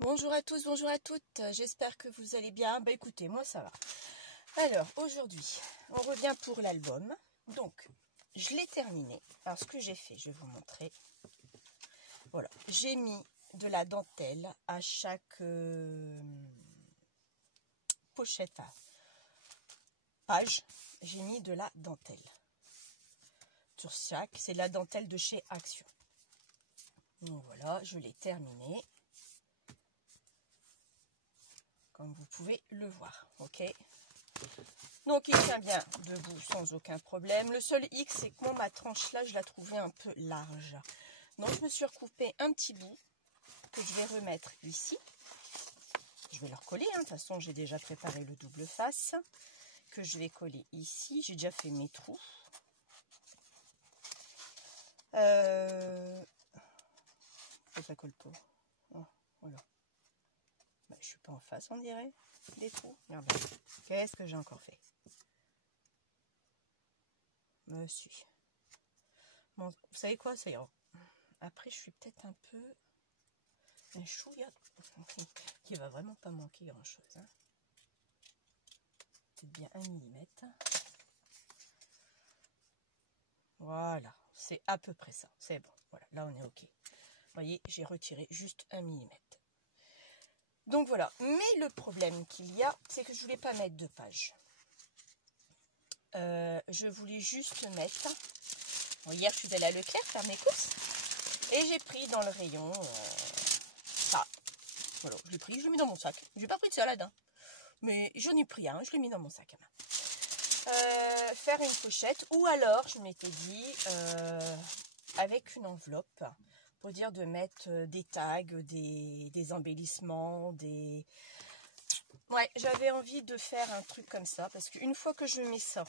Bonjour à tous, bonjour à toutes, j'espère que vous allez bien. Bah écoutez, moi ça va. Alors aujourd'hui, on revient pour l'album. Donc, je l'ai terminé. Alors ce que j'ai fait, je vais vous montrer. Voilà, j'ai mis de la dentelle à chaque pochette, enfin, page. J'ai mis de la dentelle. Sur chaque, c'est de la dentelle de chez Action. Donc voilà, je l'ai terminé. Comme vous pouvez le voir, ok. Donc il tient bien debout sans aucun problème. Le seul hic, c'est que moi, ma tranche là, je la trouvais un peu large. Donc je me suis recoupé un petit bout que je vais remettre ici. Je vais le recoller, hein. De toute façon j'ai déjà préparé le double face. Que je vais coller ici. J'ai déjà fait mes trous. Ça colle pas. Oh, voilà. Bah, je suis pas en face, on dirait. Des trous. Regardez. Qu'est-ce que j'ai encore fait? Me suis. Bon, vous savez quoi, ça ira. Après, je suis peut-être un peu un chouïa qui va vraiment pas manquer grand chose. Hein. C'est bien 1 mm. Voilà, c'est à peu près ça. C'est bon. Voilà, là on est ok. Vous voyez, j'ai retiré juste 1 mm. Donc voilà. Mais le problème qu'il y a, c'est que je voulais pas mettre de page. Je voulais juste mettre. Bon, hier, je suis allée à Leclerc faire mes courses. Et j'ai pris dans le rayon ça. Voilà, je l'ai pris, je l'ai mis dans mon sac. J'ai pas pris de salade, hein. Mais j'en ai pris un, je l'ai mis dans mon sac à main. Faire une pochette, ou alors je m'étais dit avec une enveloppe, pour dire de mettre des tags, des embellissements, des... Ouais, j'avais envie de faire un truc comme ça, parce qu'une fois que je mets ça,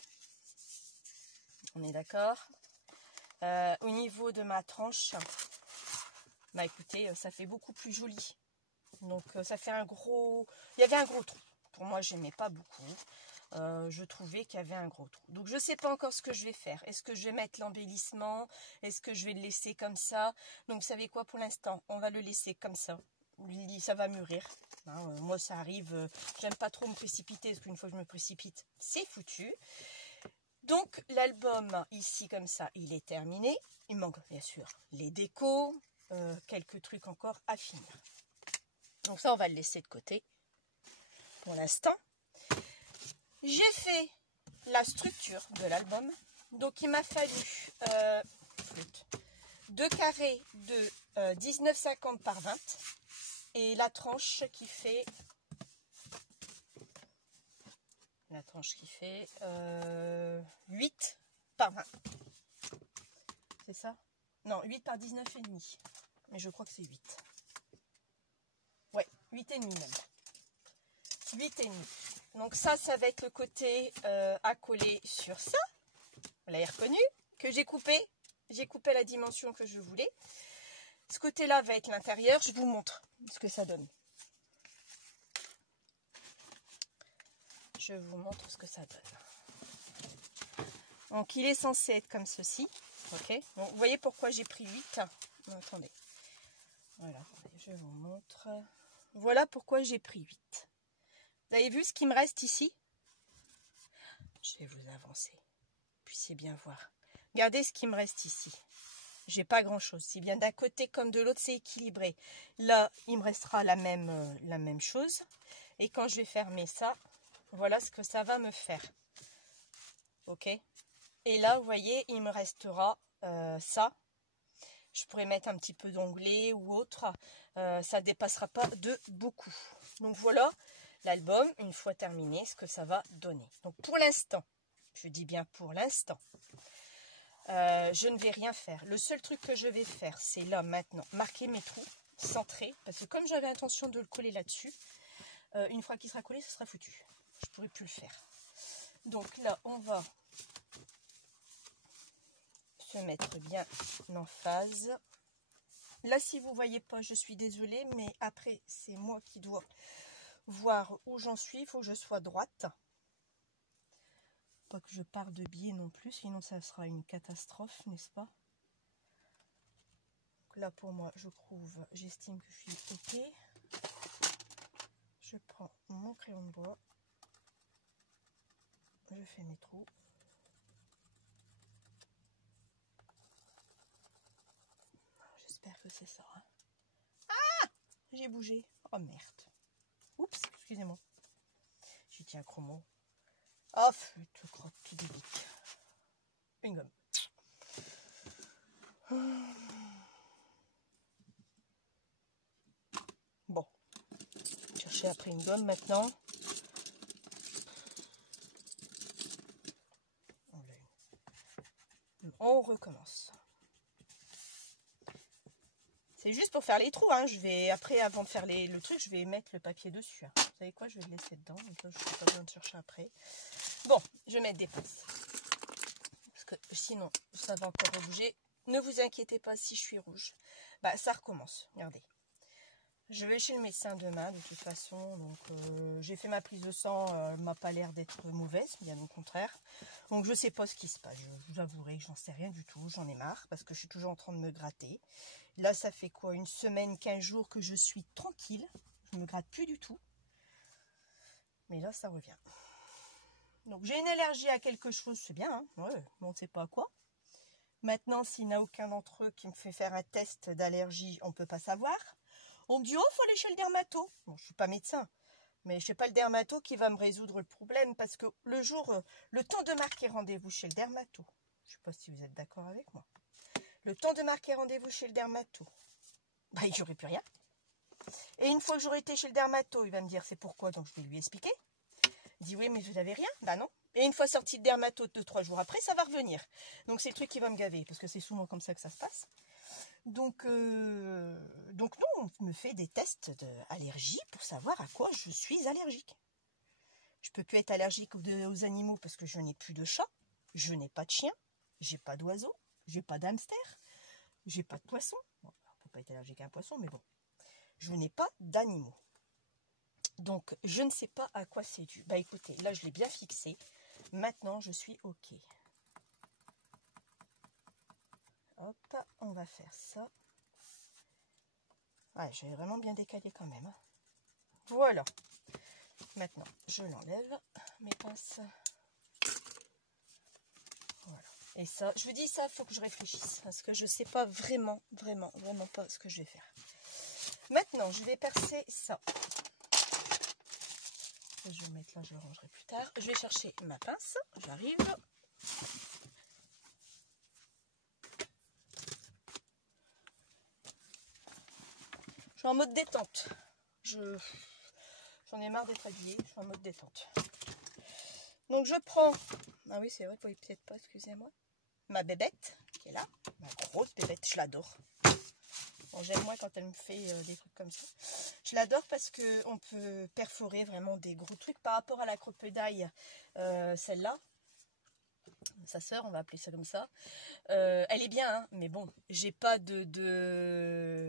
on est d'accord, au niveau de ma tranche, bah écoutez, ça fait beaucoup plus joli. Donc ça fait un gros... Il y avait un gros trou. Pour moi, j'aimais pas beaucoup. Je trouvais qu'il y avait un gros trou. Donc je ne sais pas encore ce que je vais faire. Est-ce que je vais mettre l'embellissement? Est-ce que je vais le laisser comme ça? Donc vous savez quoi, pour l'instant, on va le laisser comme ça. Ça va mûrir. Hein, moi ça arrive, j'aime pas trop me précipiter, parce qu'une fois que je me précipite, c'est foutu. Donc l'album ici comme ça, il est terminé. Il manque bien sûr les décos, quelques trucs encore à finir. Donc ça, on va le laisser de côté pour l'instant. J'ai fait la structure de l'album. Donc il m'a fallu 2 carrés de 19,50 par 20 et la tranche qui fait 8 par 20. C'est ça? Non, 8 par 19,5. Mais je crois que c'est 8. Ouais, 8,5 même. 8,5. Donc ça va être le côté à coller sur ça. Vous l'avez reconnu, que j'ai coupé. J'ai coupé la dimension que je voulais. Ce côté-là va être l'intérieur. Je vous montre ce que ça donne. Je vous montre ce que ça donne. Donc il est censé être comme ceci. Ok. Donc, vous voyez pourquoi j'ai pris 8. Non, attendez. Voilà, je vous montre. Voilà pourquoi j'ai pris 8. Vous avez vu ce qui me reste ici? Je vais vous avancer. Puissiez bien voir. Regardez ce qui me reste ici. J'ai pas grand chose. Si bien d'un côté comme de l'autre, c'est équilibré. Là, il me restera la même chose. Et quand je vais fermer ça, voilà ce que ça va me faire. Ok. Et là, vous voyez, il me restera ça. Je pourrais mettre un petit peu d'onglet ou autre. Ça dépassera pas de beaucoup. Donc voilà l'album, une fois terminé, ce que ça va donner. Donc pour l'instant, je dis bien pour l'instant, je ne vais rien faire. Le seul truc que je vais faire, c'est là maintenant, marquer mes trous, centrer, parce que comme j'avais intention de le coller là-dessus, une fois qu'il sera collé, ce sera foutu. Je ne pourrai plus le faire. Donc là, on va se mettre bien en phase. Là, si vous ne voyez pas, je suis désolée, mais après, c'est moi qui dois voir où j'en suis. Il faut que je sois droite. Pas que je pars de biais non plus, sinon ça sera une catastrophe, n'est-ce pas? Donc là, pour moi, j'estime que je suis OK. crayon de bois. Je fais mes trous. J'espère que c'est ça. Hein. Ah! J'ai bougé. Oh merde. Oups, excusez-moi. J'ai dit un chromo. Off, tout crotte, tout débique. Une gomme. Bon. Chercher après une gomme maintenant. On recommence. C'est juste pour faire les trous. Hein. Je vais, après, avant de faire le truc, je vais mettre le papier dessus. Hein. Vous savez quoi? Je vais le laisser dedans. Donc là, je n'ai pas besoin de chercher après. Bon, je vais mettre des pinces. Parce que sinon, ça va encore bouger. Ne vous inquiétez pas si je suis rouge. Bah, ça recommence. Regardez. Je vais chez le médecin demain, de toute façon. Donc, j'ai fait ma prise de sang. Elle m'a pas l'air d'être mauvaise, bien au contraire. Donc, je sais pas ce qui se passe. Je vous avouerai que j'en sais rien du tout. J'en ai marre parce que je suis toujours en train de me gratter. Là, ça fait quoi? Une semaine, 15 jours que je suis tranquille. Je me gratte plus du tout. Mais là, ça revient. Donc, j'ai une allergie à quelque chose. C'est bien, hein? Ouais, on ne sait pas à quoi. Maintenant, s'il n'y en a aucun d'entre eux qui me fait faire un test d'allergie, on ne peut pas savoir. On me dit, oh, il faut aller chez le dermato. Bon, je ne suis pas médecin, mais je ne sais pas le dermato qui va me résoudre le problème parce que le temps de marquer rendez-vous chez le dermato, je ne sais pas si vous êtes d'accord avec moi, le temps de marquer rendez-vous chez le dermato, bah, il n'y aurait plus rien. Et une fois que j'aurai été chez le dermato, il va me dire, c'est pourquoi, donc je vais lui expliquer. Il dit, oui, mais vous n'avez rien. Bah non. Et une fois sorti de dermato, 2-3 jours après, ça va revenir. Donc c'est le truc qui va me gaver, parce que c'est souvent comme ça que ça se passe. Donc non, on me fait des tests d'allergie pour savoir à quoi je suis allergique. Je peux plus être allergique aux animaux parce que je n'ai plus de chat, je n'ai pas de chien, j'ai pas d'oiseau, j'ai pas d'hamster, j'ai pas de poisson. Bon, on peut pas être allergique à un poisson, mais bon, je n'ai pas d'animaux. Donc je ne sais pas à quoi c'est dû. Bah écoutez, là je l'ai bien fixé. Maintenant je suis ok. Hop, on va faire ça. Ouais, j'ai vraiment bien décalé quand même. Hein. Voilà. Maintenant, je l'enlève, mes pinces. Voilà. Et ça, je vous dis ça, il faut que je réfléchisse. Parce que je ne sais pas vraiment pas ce que je vais faire. Maintenant, je vais percer ça. Je vais le mettre là, je le rangerai plus tard. Je vais chercher ma pince. J'arrive. Je suis en mode détente. J'en ai marre d'être habillée. Je suis en mode détente. Donc je prends. Ah oui, c'est vrai, vous voyez peut-être pas, excusez-moi. Ma bébête, qui est là. Ma grosse bébête, je l'adore. Bon, j'aime moins quand elle me fait des trucs comme ça. Je l'adore parce qu'on peut perforer vraiment des gros trucs. Par rapport à la crocodile, celle-là, sa sœur, on va appeler ça comme ça. Elle est bien, hein, mais bon, j'ai pas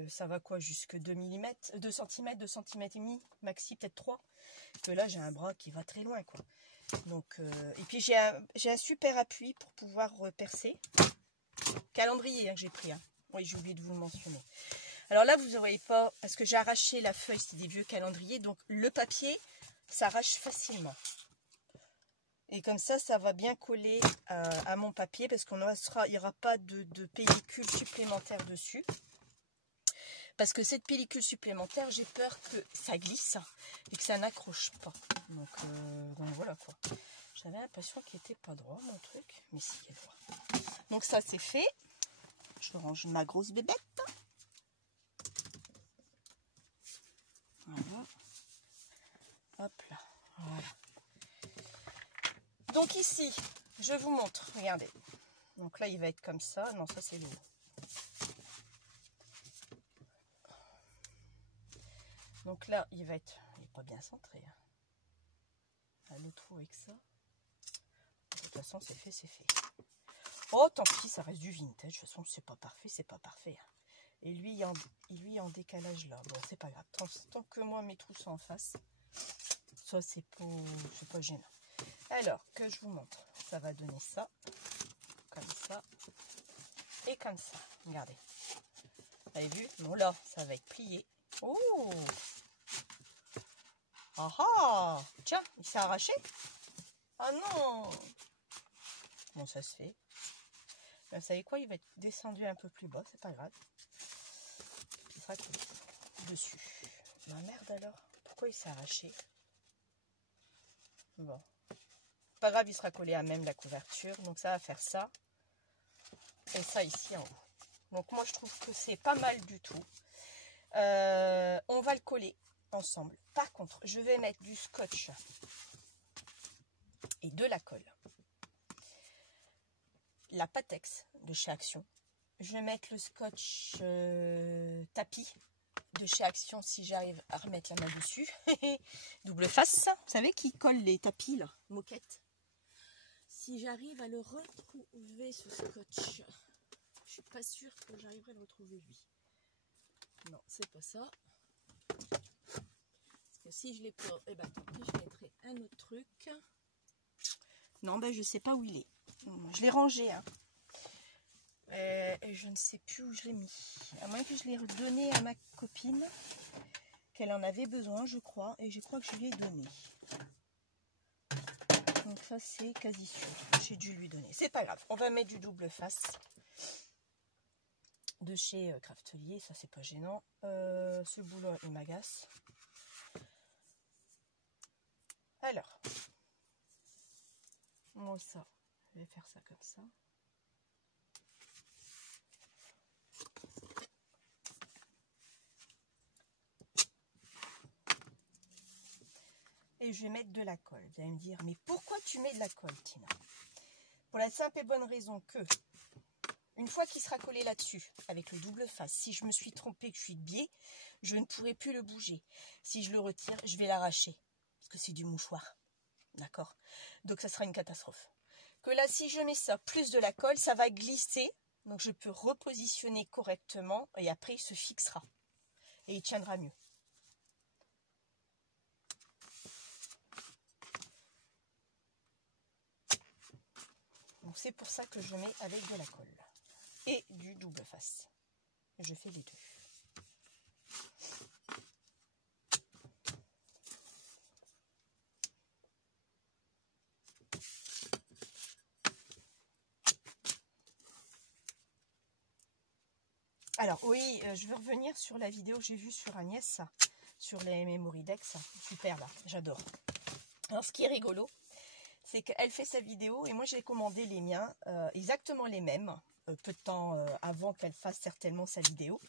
ça va quoi, jusque 2 mm, 2 cm, 2 cm et demi, maxi, peut-être 3. Que là, j'ai un bras qui va très loin, quoi. Donc, et puis, j'ai un super appui pour pouvoir percer. Calendrier hein, que j'ai pris. Hein. Oui, j'ai oublié de vous le mentionner. Alors là, vous ne voyez pas, parce que j'ai arraché la feuille, c'est des vieux calendriers, donc le papier s'arrache facilement. Et comme ça, ça va bien coller à mon papier, parce qu'il n'y aura pas de pellicule supplémentaire dessus. Parce que cette pellicule supplémentaire, j'ai peur que ça glisse et que ça n'accroche pas. Donc voilà quoi. J'avais l'impression qu'il n'était pas droit mon truc, mais si, il est droit. Donc ça c'est fait. Je range ma grosse bébête. Voilà. Hop là. Voilà. Donc ici, je vous montre. Regardez. Donc là, il va être comme ça. Non, ça c'est le haut. Donc là, il va être... Il n'est pas bien centré. Hein. Là, le trou avec ça. De toute façon, c'est fait, c'est fait. Oh, tant pis, ça reste du vintage. De toute façon, c'est pas parfait, c'est pas parfait. Hein. Et lui, il est en décalage là. Bon, c'est pas grave. Tant que moi, mes trous sont en face, ça, c'est pas gênant. Alors, que je vous montre. Ça va donner ça. Comme ça. Et comme ça. Regardez. Vous avez vu? Bon, là, ça va être plié. Oh! Ah ah! Tiens, il s'est arraché. Ah non! Bon, ça se fait. Mais vous savez quoi? Il va être descendu un peu plus bas, c'est pas grave. Il sera collé dessus. Ma merde alors. Pourquoi il s'est arraché? Bon. Pas grave, il sera collé à même la couverture. Donc ça va faire ça. Et ça ici en haut. Donc moi je trouve que c'est pas mal du tout. On va le coller ensemble. Par contre, je vais mettre du scotch et de la colle. La Patex de chez Action. Je vais mettre le scotch tapis de chez Action si j'arrive à remettre la main dessus. Double face. Vous savez qui colle les tapis là, moquette. Si j'arrive à le retrouver ce scotch, je suis pas sûre que j'arriverai à le retrouver lui. Non, c'est pas ça. Parce que si je l'ai pas, eh ben tant pis, je mettrai un autre truc. Non, ben je sais pas où il est. Je l'ai rangé, hein. Et je ne sais plus où je l'ai mis. À moins que je l'ai redonné à ma copine, qu'elle en avait besoin, je crois. Et je crois que je lui ai donné. Donc ça, c'est quasi sûr. J'ai dû lui donner. C'est pas grave. On va mettre du double face de chez Craftelier. Ça, c'est pas gênant. Ce boulot, il m'agace. Alors, moi, ça, je vais faire ça comme ça. Et je vais mettre de la colle. Vous allez me dire, mais pourquoi tu mets de la colle, Tina? Pour la simple et bonne raison que, une fois qu'il sera collé là-dessus, avec le double face, si je me suis trompée, que je suis de biais, je ne pourrai plus le bouger. Si je le retire, je vais l'arracher. Parce que c'est du mouchoir. D'accord? Donc ça sera une catastrophe. Que là, si je mets ça, plus de la colle, ça va glisser. Donc je peux repositionner correctement. Et après, il se fixera. Et il tiendra mieux. Donc c'est pour ça que je mets avec de la colle et du double face. Je fais les deux. Alors oui, je veux revenir sur la vidéo que j'ai vue sur Agnès, sur les Memory Dex. Super là, j'adore. Alors ce qui est rigolo, c'est qu'elle fait sa vidéo et moi j'ai commandé les miens, exactement les mêmes, peu de temps avant qu'elle fasse certainement sa vidéo.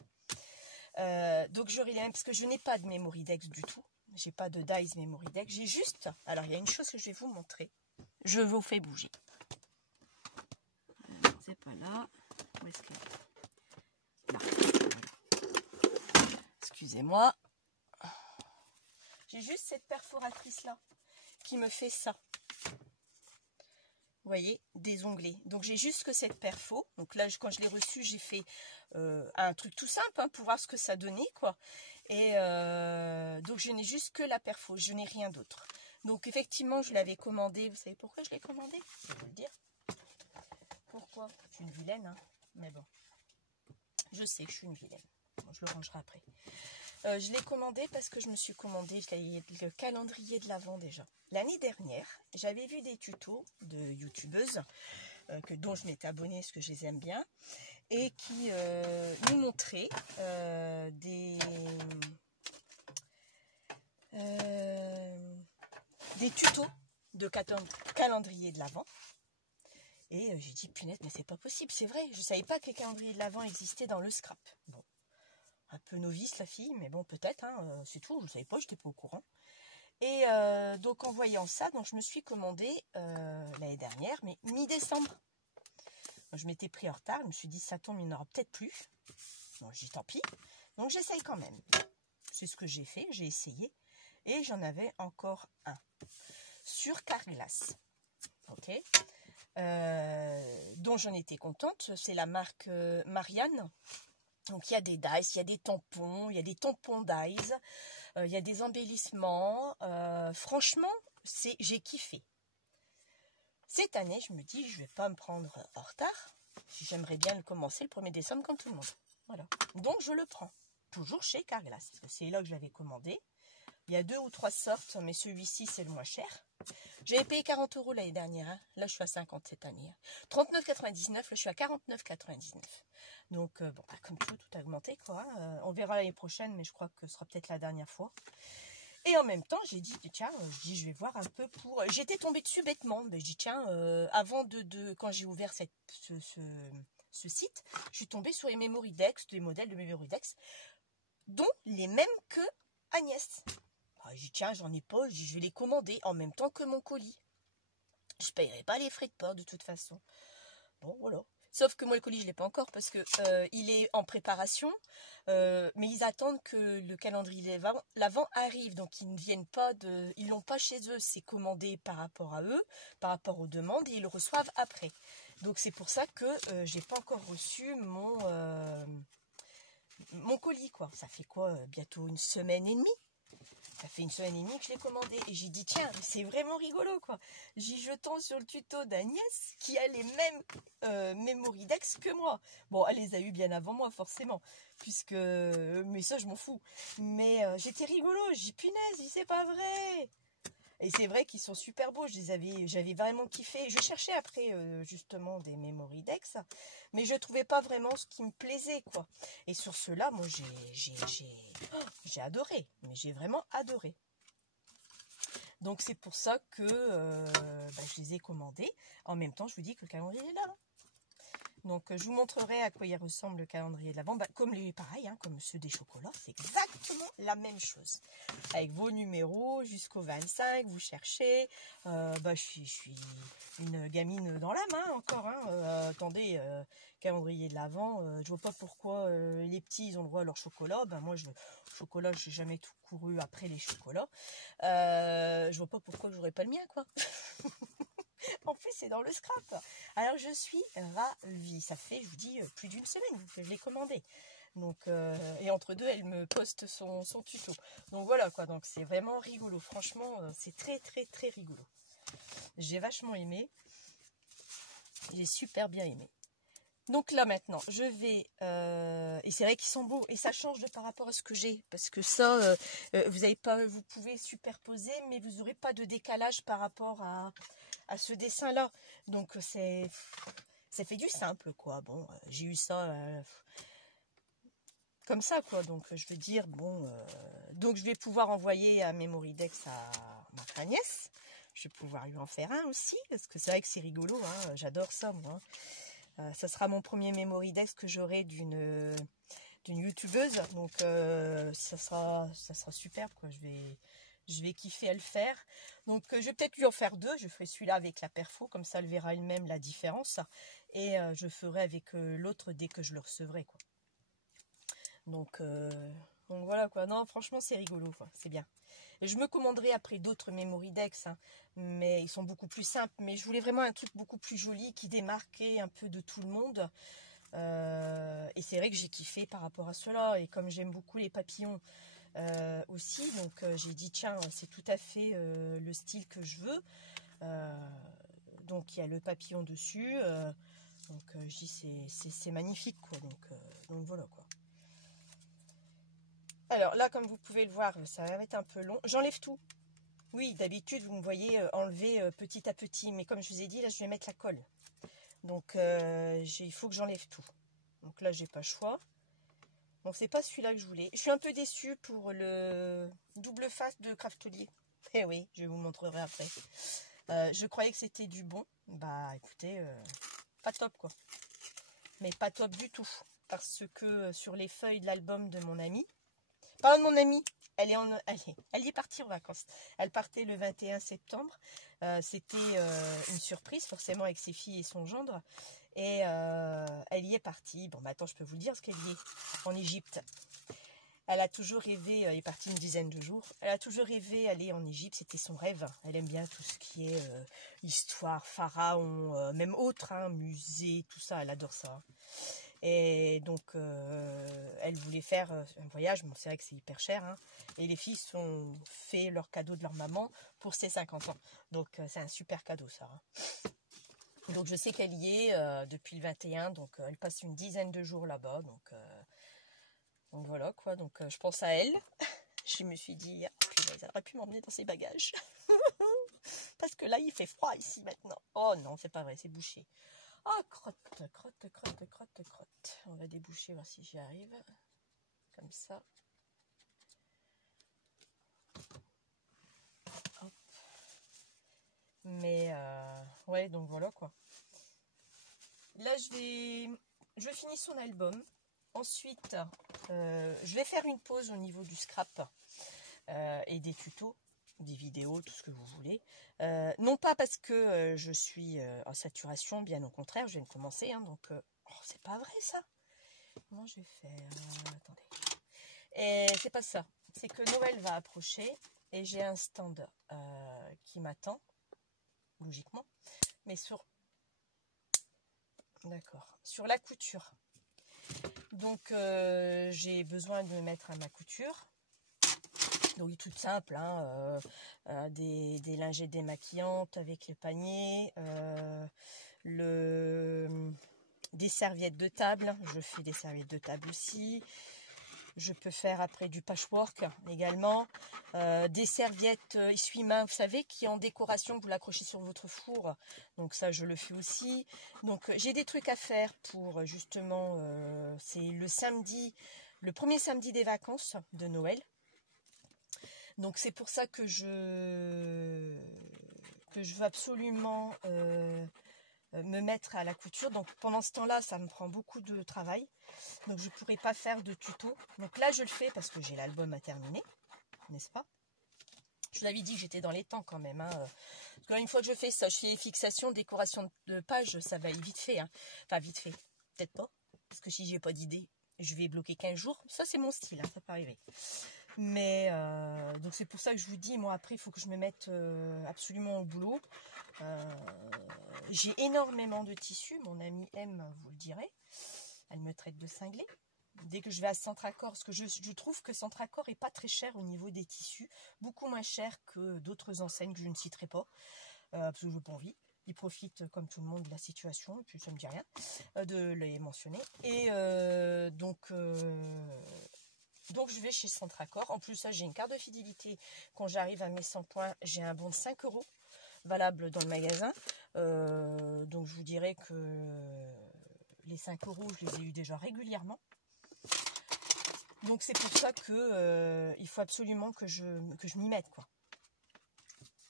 Donc j'aurai les mêmes parce que je n'ai pas de Memory Dex du tout. J'ai pas de Dies Memory Dex. J'ai juste, alors il y a une chose que je vais vous montrer. Je vous fais bouger. C'est pas là. Où est-ce qu'elle est? Là. Voilà. Excusez-moi. J'ai juste cette perforatrice là qui me fait ça. Vous voyez, des onglets. Donc j'ai juste que cette perfo. Donc là, quand je l'ai reçue, j'ai fait un truc tout simple hein, pour voir ce que ça donnait, quoi. Et donc je n'ai juste que la perfo, je n'ai rien d'autre. Donc effectivement, je l'avais commandé. Vous savez pourquoi je l'ai commandé? Je vais vous le dire. Pourquoi? Je suis une vilaine, hein. Mais bon. Je sais que je suis une vilaine. Bon, je le rangerai après. Je l'ai commandé parce que je me suis commandé le calendrier de l'Avent déjà. L'année dernière, j'avais vu des tutos de youtubeuses dont je m'étais abonnée parce que je les aime bien et qui nous montraient des tutos de calendrier de l'Avent. Et j'ai dit, punaise, mais c'est pas possible, c'est vrai. Je savais pas que les calendriers de l'Avent existaient dans le scrap. Bon. Un peu novice la fille, mais bon peut-être, hein, c'est tout, je ne savais pas, je n'étais pas au courant. Et donc en voyant ça, donc, je me suis commandé l'année dernière, mais mi-décembre. Je m'étais pris en retard, je me suis dit ça tombe, il n'y en aura peut-être plus. Bon, j'ai dit tant pis, donc j'essaye quand même. C'est ce que j'ai fait, j'ai essayé, et j'en avais encore un. Sur Carglass, ok, dont j'en étais contente, c'est la marque Marianne. Donc il y a des dies, il y a des tampons, il y a des tampons dies, il y a des embellissements. Franchement, j'ai kiffé. Cette année, je me dis, je ne vais pas me prendre en retard. J'aimerais bien le commencer le 1er décembre comme tout le monde. Voilà. Donc je le prends. Toujours chez Carglass. Parce que c'est là que je l'avais commandé. Il y a 2 ou 3 sortes, mais celui-ci, c'est le moins cher. J'avais payé 40 € l'année dernière. Hein. Là, je suis à 50 cette année. Hein. 39,99 €, là, je suis à 49,99 €. Donc, bon, bah, comme tout a augmenté, quoi. Hein. On verra l'année prochaine, mais je crois que ce sera peut-être la dernière fois. Et en même temps, j'ai dit, tiens, je vais voir un peu pour... J'étais tombée dessus bêtement. Mais je dis, tiens, avant quand j'ai ouvert ce site, je suis tombée sur les Memoridex, des modèles de Memoridex, dont les mêmes que Agnès. Alors, j'ai dit, tiens, j'en ai pas, je vais les commander en même temps que mon colis. Je ne payerai pas les frais de port de toute façon. Bon, voilà. Sauf que moi, le colis, je ne l'ai pas encore parce que il est en préparation. Mais ils attendent que le calendrier l'Avent arrive. Donc, ils ne viennent pas ils l'ont pas chez eux. C'est commandé par rapport à eux, par rapport aux demandes. Et ils le reçoivent après. Donc, c'est pour ça que j'ai pas encore reçu mon colis, quoi. Ça fait quoi, bientôt une semaine et demie. Ça fait une semaine et demie que je l'ai commandé. Et j'ai dit, tiens, c'est vraiment rigolo, quoi. Je tombe sur le tuto d'Agnès qui a les mêmes Memoridex que moi. Bon, elle les a eu bien avant moi, forcément. Mais ça, je m'en fous. Mais j'étais rigolo. J'ai dit, punaise, c'est pas vrai. Et c'est vrai qu'ils sont super beaux, j'avais vraiment kiffé. Je cherchais après justement des Memoridex, mais je trouvais pas vraiment ce qui me plaisait, quoi. Et sur ceux-là, moi j'ai adoré, mais j'ai vraiment adoré. Donc c'est pour ça que je les ai commandés. En même temps, je vous dis que le calendrier est là. Hein. Donc, je vous montrerai à quoi il ressemble le calendrier de l'Avent. Bah, pareil, hein, comme ceux des chocolats, c'est exactement la même chose. Avec vos numéros jusqu'au 25, vous cherchez. Je suis une gamine dans l'âme, hein, encore. Hein. Attendez, calendrier de l'Avent, je vois pas pourquoi les petits, ils ont le droit à leur chocolat. Ben, moi, chocolat, j'ai jamais tout couru après les chocolats. Je vois pas pourquoi j'aurais pas le mien, quoi. En plus, c'est dans le scrap. Alors, je suis ravie. Ça fait, je vous dis, plus d'une semaine que je l'ai commandé. Donc, et entre deux, elle me poste son tuto. Donc, voilà, quoi. Donc, c'est vraiment rigolo. Franchement, c'est très, très, très rigolo. J'ai vachement aimé. J'ai super bien aimé. Donc là, maintenant, je vais... et c'est vrai qu'ils sont beaux. Et ça change par rapport à ce que j'ai. Parce que ça, vous pouvez superposer, mais vous n'aurez pas de décalage par rapport à ce dessin-là. Donc, ça fait du simple, quoi. Bon, j'ai eu ça comme ça, quoi. Donc, je veux dire, bon... donc, je vais pouvoir envoyer un Memoridex à ma Agnès. Je vais pouvoir lui en faire un aussi. Parce que c'est vrai que c'est rigolo. Hein, j'adore ça, moi. Ça sera mon premier Memoridex que j'aurai d'une youtubeuse. Donc, ça sera superbe, quoi. Je vais kiffer à le faire. Donc, je vais peut-être lui en faire 2. Je ferai celui-là avec la perfo. Comme ça, elle verra elle-même la différence. Et je ferai avec l'autre dès que je le recevrai, quoi. Donc voilà, quoi. Non, franchement, c'est rigolo, quoi. C'est bien. Et je me commanderai après d'autres Memoridex. Hein, mais ils sont beaucoup plus simples. Mais je voulais vraiment un truc beaucoup plus joli qui démarquait un peu de tout le monde. Et c'est vrai que j'ai kiffé par rapport à cela. Et comme j'aime beaucoup les papillons... aussi, donc j'ai dit tiens, c'est tout à fait le style que je veux. Donc il y a le papillon dessus, donc je dis c'est magnifique, quoi. Donc voilà, quoi. Alors là, comme vous pouvez le voir, ça va être un peu long. J'enlève tout. Oui, d'habitude vous me voyez enlever petit à petit, mais comme je vous ai dit, là je vais mettre la colle. Donc il faut que j'enlève tout. Donc là j'ai pas le choix. Bon, c'est pas celui-là que je voulais. Je suis un peu déçue pour le double face de Craftelier. Eh oui, je vous montrerai après. Je croyais que c'était du bon. Bah, écoutez, pas top, quoi. Mais pas top du tout. Parce que sur les feuilles de l'album de mon amie... Parlons de mon amie. Elle y est partie en vacances. Elle partait le 21 septembre. C'était une surprise, forcément, avec ses filles et son gendre. Et elle y est partie. Bon, maintenant, je peux vous le dire, parce qu'elle y est en Égypte. Elle a toujours rêvé, elle est partie une dizaine de jours. Elle a toujours rêvé d'aller en Égypte, c'était son rêve. Elle aime bien tout ce qui est histoire, pharaon, même autre, hein, musée, tout ça, elle adore ça. Et donc, elle voulait faire un voyage, bon, c'est vrai que c'est hyper cher. Hein, et les filles ont fait leur cadeau de leur maman pour ses 50 ans. Donc, c'est un super cadeau, ça. Hein. Donc je sais qu'elle y est depuis le 21, donc elle passe une dizaine de jours là-bas, donc voilà, quoi. Donc je pense à elle. Je me suis dit, ah, punaise, elle aurait pu m'emmener dans ses bagages. Parce que là, il fait froid ici maintenant. Oh non, c'est pas vrai, c'est bouché. Oh, crotte. On va déboucher, voir si j'y arrive. Comme ça. Hop. Mais, ouais, donc voilà quoi. Là, je finis son album. Ensuite, je vais faire une pause au niveau du scrap et des tutos, des vidéos, tout ce que vous voulez. Non pas parce que je suis en saturation, bien au contraire, je viens de commencer. Hein, donc, oh, c'est pas vrai ça. Comment je vais faire? Attendez. Et c'est pas ça. C'est que Noël va approcher et j'ai un stand qui m'attend, logiquement, mais sur la couture. Donc j'ai besoin de me mettre à ma couture. Donc toute simple, hein, des lingettes démaquillantes avec les paniers, des serviettes de table. Je fais des serviettes de table aussi. Je peux faire après du patchwork également. Des serviettes essuie-mains, vous savez, qui en décoration, vous l'accrochez sur votre four. Donc ça, je le fais aussi. Donc j'ai des trucs à faire pour justement, c'est le premier samedi des vacances de Noël. Donc c'est pour ça que je veux absolument me mettre à la couture. Donc pendant ce temps-là, ça me prend beaucoup de travail. Donc je ne pourrai pas faire de tuto. Donc là, je le fais parce que j'ai l'album à terminer, n'est-ce pas? Je vous avais dit que j'étais dans les temps quand même. Hein. Parce que là, une fois que je fais ça, je fais fixation, décoration de page, ça va vite fait. Hein. Enfin, vite fait. Peut-être pas. Parce que si j'ai pas d'idée, je vais bloquer 15 jours. Ça, c'est mon style. Hein, ça peut arriver. Mais donc c'est pour ça que je vous dis, moi après il faut que je me mette absolument au boulot. J'ai énormément de tissus, mon amie M vous le dirait, elle me traite de cinglée. Dès que je vais à Centracor, parce que je trouve que Centracor est pas très cher au niveau des tissus, beaucoup moins cher que d'autres enseignes que je ne citerai pas, parce que je n'ai pas envie. Ils profitent comme tout le monde de la situation, et puis ça ne me dit rien de les mentionner. Et donc je vais chez Centracor. En plus, ça, j'ai une carte de fidélité. Quand j'arrive à mes 100 points, j'ai un bon de 5 € valable dans le magasin. Donc je vous dirais que les 5 €, je les ai eu déjà régulièrement. Donc c'est pour ça que il faut absolument que je m'y mette, quoi.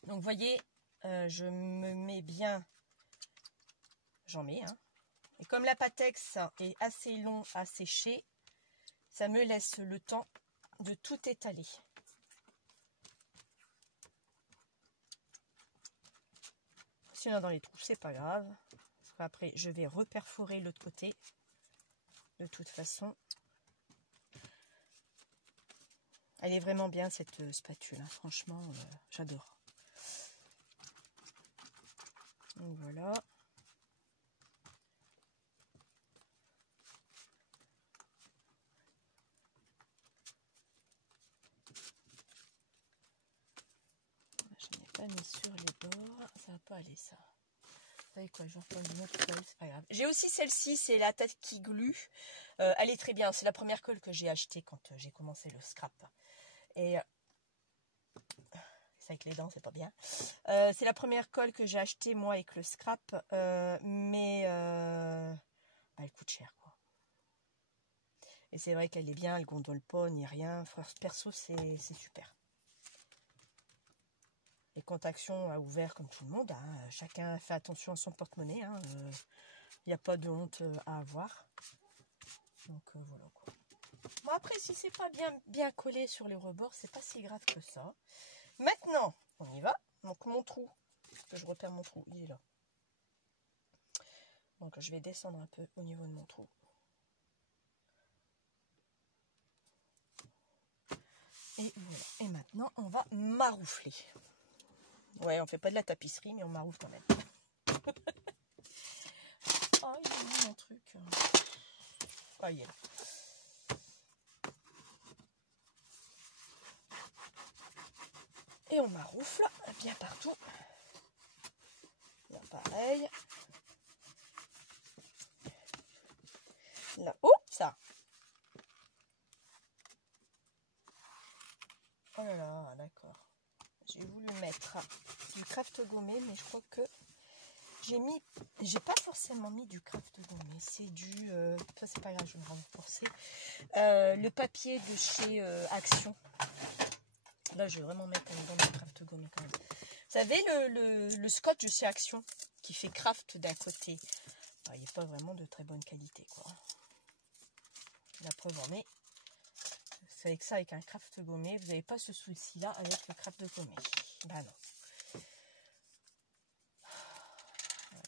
Donc vous voyez, je me mets bien. J'en mets, hein. Et comme la Patex est assez long à sécher, ça me laisse le temps de tout étaler. S'il y en a dans les trous, c'est pas grave. Parce qu'après, je vais reperforer l'autre côté. De toute façon. Elle est vraiment bien cette spatule. Hein. Franchement, j'adore. Donc voilà. Pas mis sur les bords, ça va pas aller ça. Vous savez quoi, je vais reprendre une autre colle, c'est pas grave. J'ai aussi celle-ci, c'est la tête qui glue. Elle est très bien, c'est la première colle que j'ai achetée quand j'ai commencé le scrap. Et c'est avec les dents, c'est pas bien. C'est la première colle que j'ai achetée moi avec le scrap, mais elle coûte cher quoi. Et c'est vrai qu'elle est bien, elle gondole pas ni rien. Perso, c'est super. Les contactions à ouvert comme tout le monde, hein. Chacun fait attention à son porte-monnaie, hein. Il n'y a pas de honte à avoir. Donc voilà quoi. Bon après si c'est pas bien collé sur les rebords, c'est pas si grave que ça. Maintenant, on y va. Donc mon trou, que je repère mon trou, il est là. Donc je vais descendre un peu au niveau de mon trou. Et voilà. Et maintenant on va maroufler. Ouais, on fait pas de la tapisserie, mais on maroufle quand même. Oh, il est où mon truc? Ah, il est là. Et on maroufle bien partout. Là, pareil. Là, oh, ça. Oh là là, d'accord. J'ai voulu mettre du craft gommé, mais je crois que j'ai pas forcément mis du craft gommé. C'est du, ça c'est pas grave, je vais me renforcer. Le papier de chez Action. Là, je vais vraiment mettre un bande de craft gommé quand même. Vous savez, le scotch de chez Action, qui fait craft d'un côté, alors, il n'est pas vraiment de très bonne qualité, quoi. La preuve en est, c'est avec ça, avec un craft gommé, vous n'avez pas ce souci-là avec le craft gommé. Bah non.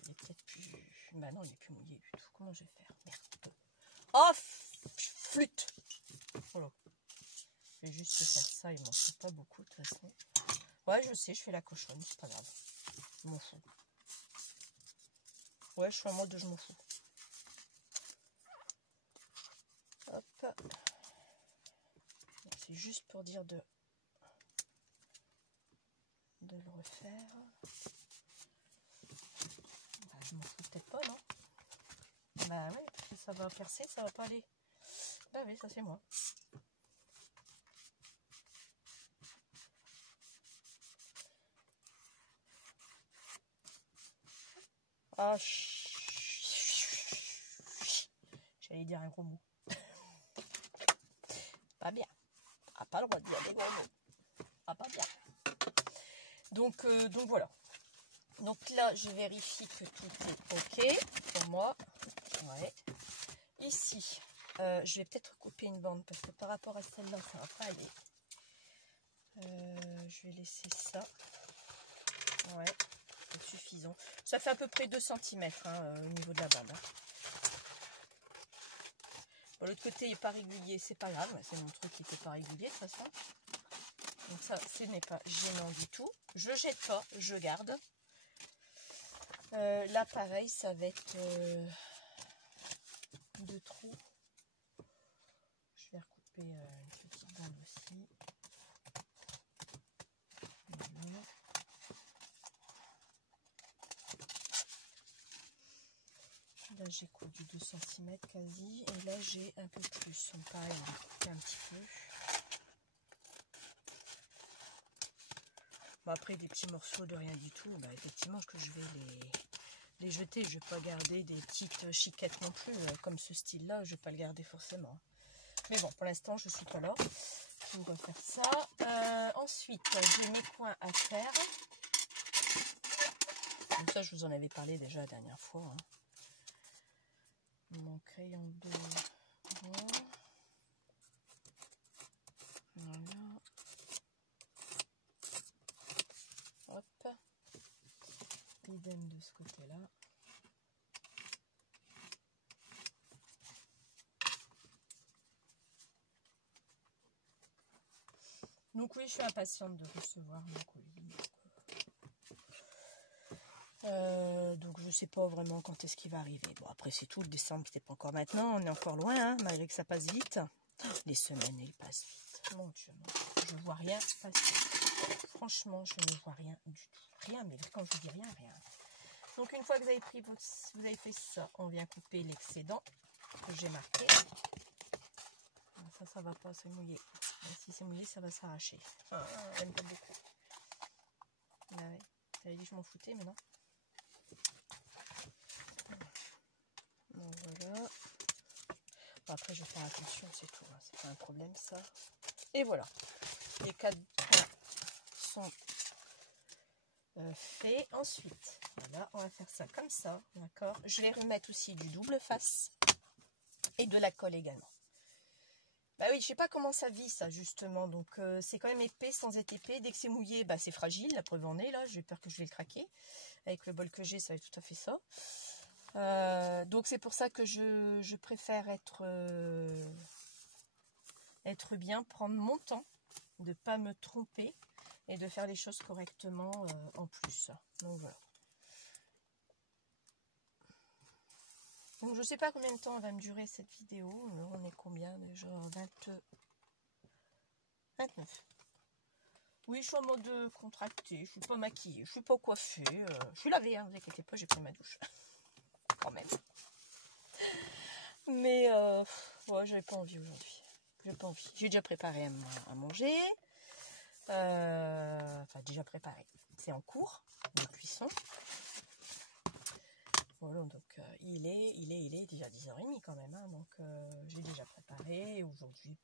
Il est peut-être plus... Bah non, il est plus mouillé du tout. Comment je vais faire? Merde. Oh, flûte. Voilà. Je vais juste faire ça, il m'en faut pas beaucoup de toute façon. Ouais, je sais, je fais la cochonne, c'est pas grave. Je m'en fous. Ouais, je suis en mode je m'en fous. Hop. C'est juste pour dire de le refaire. Bah, je m'en fous peut-être pas, non? Bah oui, parce que ça va percer, ça va pas aller. Bah oui, ça c'est moi. Ah, j'allais dire un gros mot. Pas bien. Ah, pas le droit de dire des gros mots. Ah, pas bien. Donc voilà. Donc là, je vérifie que tout est OK pour moi. Ouais. Ici, je vais peut-être couper une bande parce que par rapport à celle-là, ça va pas aller. Je vais laisser ça. Ouais, c'est suffisant. Ça fait à peu près 2 cm au niveau de la bande. Hein. Bon, l'autre côté il n'est pas régulier, c'est pas grave. C'est mon truc qui n'était pas régulier de toute façon. Donc ça, ce n'est pas gênant du tout. Je jette pas, je garde. Là, pareil, ça va être 2 trous. Je vais recouper une petite bande aussi. Voilà. Là, j'ai coudu 2 cm quasi. Et là, j'ai un peu plus. Donc, pareil, on va couper un petit peu. Bon, après, des petits morceaux de rien du tout. Bah, effectivement, que je vais les jeter. Je ne vais pas garder des petites chiquettes non plus. Comme ce style-là, je ne vais pas le garder forcément. Mais bon, pour l'instant, je suis pas là pour refaire ça. Ensuite, j'ai mes coins à faire. Donc ça, je vous en avais parlé déjà la dernière fois. Hein. Mon crayon de bois. Voilà. Hop. Idem de ce côté-là. Donc oui, je suis impatiente de recevoir mon colis. Donc je sais pas vraiment quand est-ce qu'il va arriver. Bon, après c'est tout, le décembre c'est pas encore maintenant, on est encore loin, hein, malgré que ça passe vite. Les semaines elles passent vite. Mon Dieu, je vois rien passer. Franchement, je ne vois rien du tout. Rien, mais quand je dis rien, rien. Donc une fois que vous avez pris vous avez fait ça, on vient couper l'excédent que j'ai marqué. Ça va pas se mouiller. Si c'est mouillé, ça va s'arracher. Enfin, j'aime pas beaucoup. Ah ouais. J'avais dit que je m'en foutais, mais non. Donc voilà. Bon, après, je vais faire attention, c'est tout. Hein. C'est pas un problème, ça. Et voilà. Les 4 points sont faits. Ensuite, voilà, on va faire ça comme ça. D'accord. Je vais remettre aussi du double face et de la colle également. Bah oui, je sais pas comment ça vit ça justement, donc c'est quand même épais sans être épais. Dès que c'est mouillé, bah c'est fragile, la preuve en est là, j'ai peur que je vais le craquer. Avec le bol que j'ai, ça va être tout à fait ça. Donc c'est pour ça que je préfère être bien, prendre mon temps, de pas me tromper et de faire les choses correctement en plus. Donc voilà. Donc je sais pas combien de temps va me durer cette vidéo. On est combien déjà? 29. Oui, je suis en mode contracté, je suis pas maquillée, je suis pas coiffée, je suis lavée, hein, ne vous inquiétez pas, j'ai pris ma douche. Quand même. Mais ouais, j'avais pas envie aujourd'hui. J'ai pas envie. J'ai déjà préparé à manger. Enfin, déjà préparé. C'est en cours de cuisson. Voilà, donc il est déjà 10h30 quand même. Hein, donc j'ai déjà préparé. Aujourd'hui,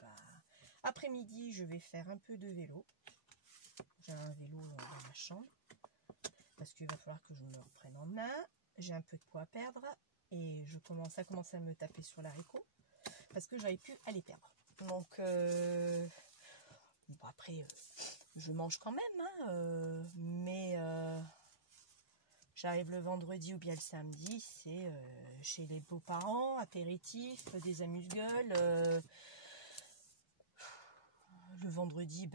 après-midi, je vais faire un peu de vélo. J'ai un vélo dans ma chambre. Parce qu'il va falloir que je me reprenne en main. J'ai un peu de poids à perdre. Et ça commence à me taper sur l'haricot. Parce que j'avais pu aller perdre. Donc, bon, après, je mange quand même. Hein, mais j'arrive le vendredi ou bien le samedi. C'est chez les beaux-parents, apéritif, des amuse-gueules. Le vendredi,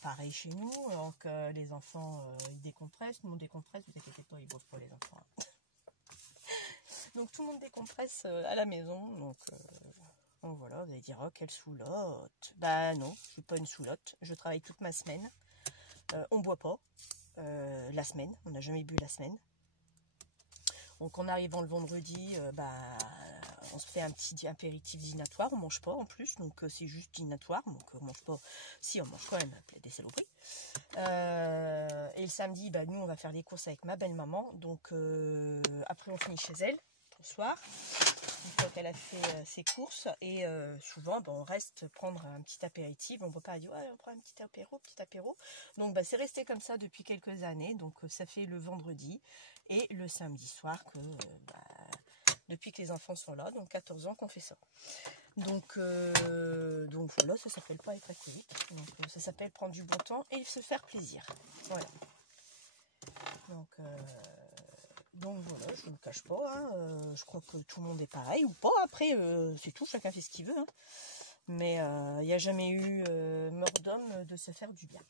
pareil chez nous, alors que les enfants ils décompressent, nous on décompresse, ne vous inquiétez pas, ils boivent pas les enfants. Donc tout le monde décompresse à la maison, donc voilà, vous allez dire, oh quelle soulotte. Bah non, je suis pas une soulotte, je travaille toute ma semaine, on boit pas la semaine, on n'a jamais bu la semaine. Donc en arrivant le vendredi, on se fait un petit apéritif dînatoire, on mange pas en plus, donc c'est juste dînatoire, donc on mange pas, si on mange quand même des saloperies. Et le samedi, nous on va faire des courses avec ma belle-maman, donc après on finit chez elle, le soir, une fois qu'elle a fait ses courses, et souvent on reste prendre un petit apéritif, on peut pas dire ouais, on prend un petit apéro, donc c'est resté comme ça depuis quelques années, donc ça fait le vendredi, et le samedi soir que depuis que les enfants sont là, donc 14 ans qu'on fait ça. Donc voilà, ça s'appelle pas être alcoolique. Donc ça s'appelle prendre du bon temps et se faire plaisir. Voilà. Donc voilà, je ne le cache pas. Hein, je crois que tout le monde est pareil ou pas. Après, c'est tout, chacun fait ce qu'il veut. Hein. Mais il n'y a jamais eu mort d'homme de se faire du bien.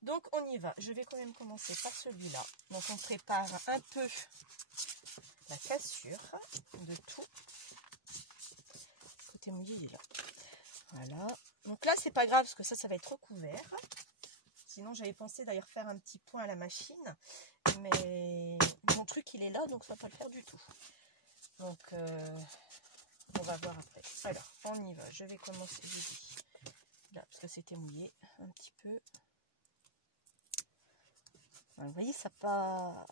Donc on y va. Je vais quand même commencer par celui-là. Donc on prépare un peu la cassure de tout. Côté mouillé déjà. Voilà. Donc là c'est pas grave parce que ça va être recouvert. Sinon j'avais pensé d'ailleurs faire un petit point à la machine. Mais mon truc il est là donc ça va pas le faire du tout. Donc on va voir après. Alors on y va. Je vais commencer là parce que c'était mouillé un petit peu. Vous voyez, ça pas...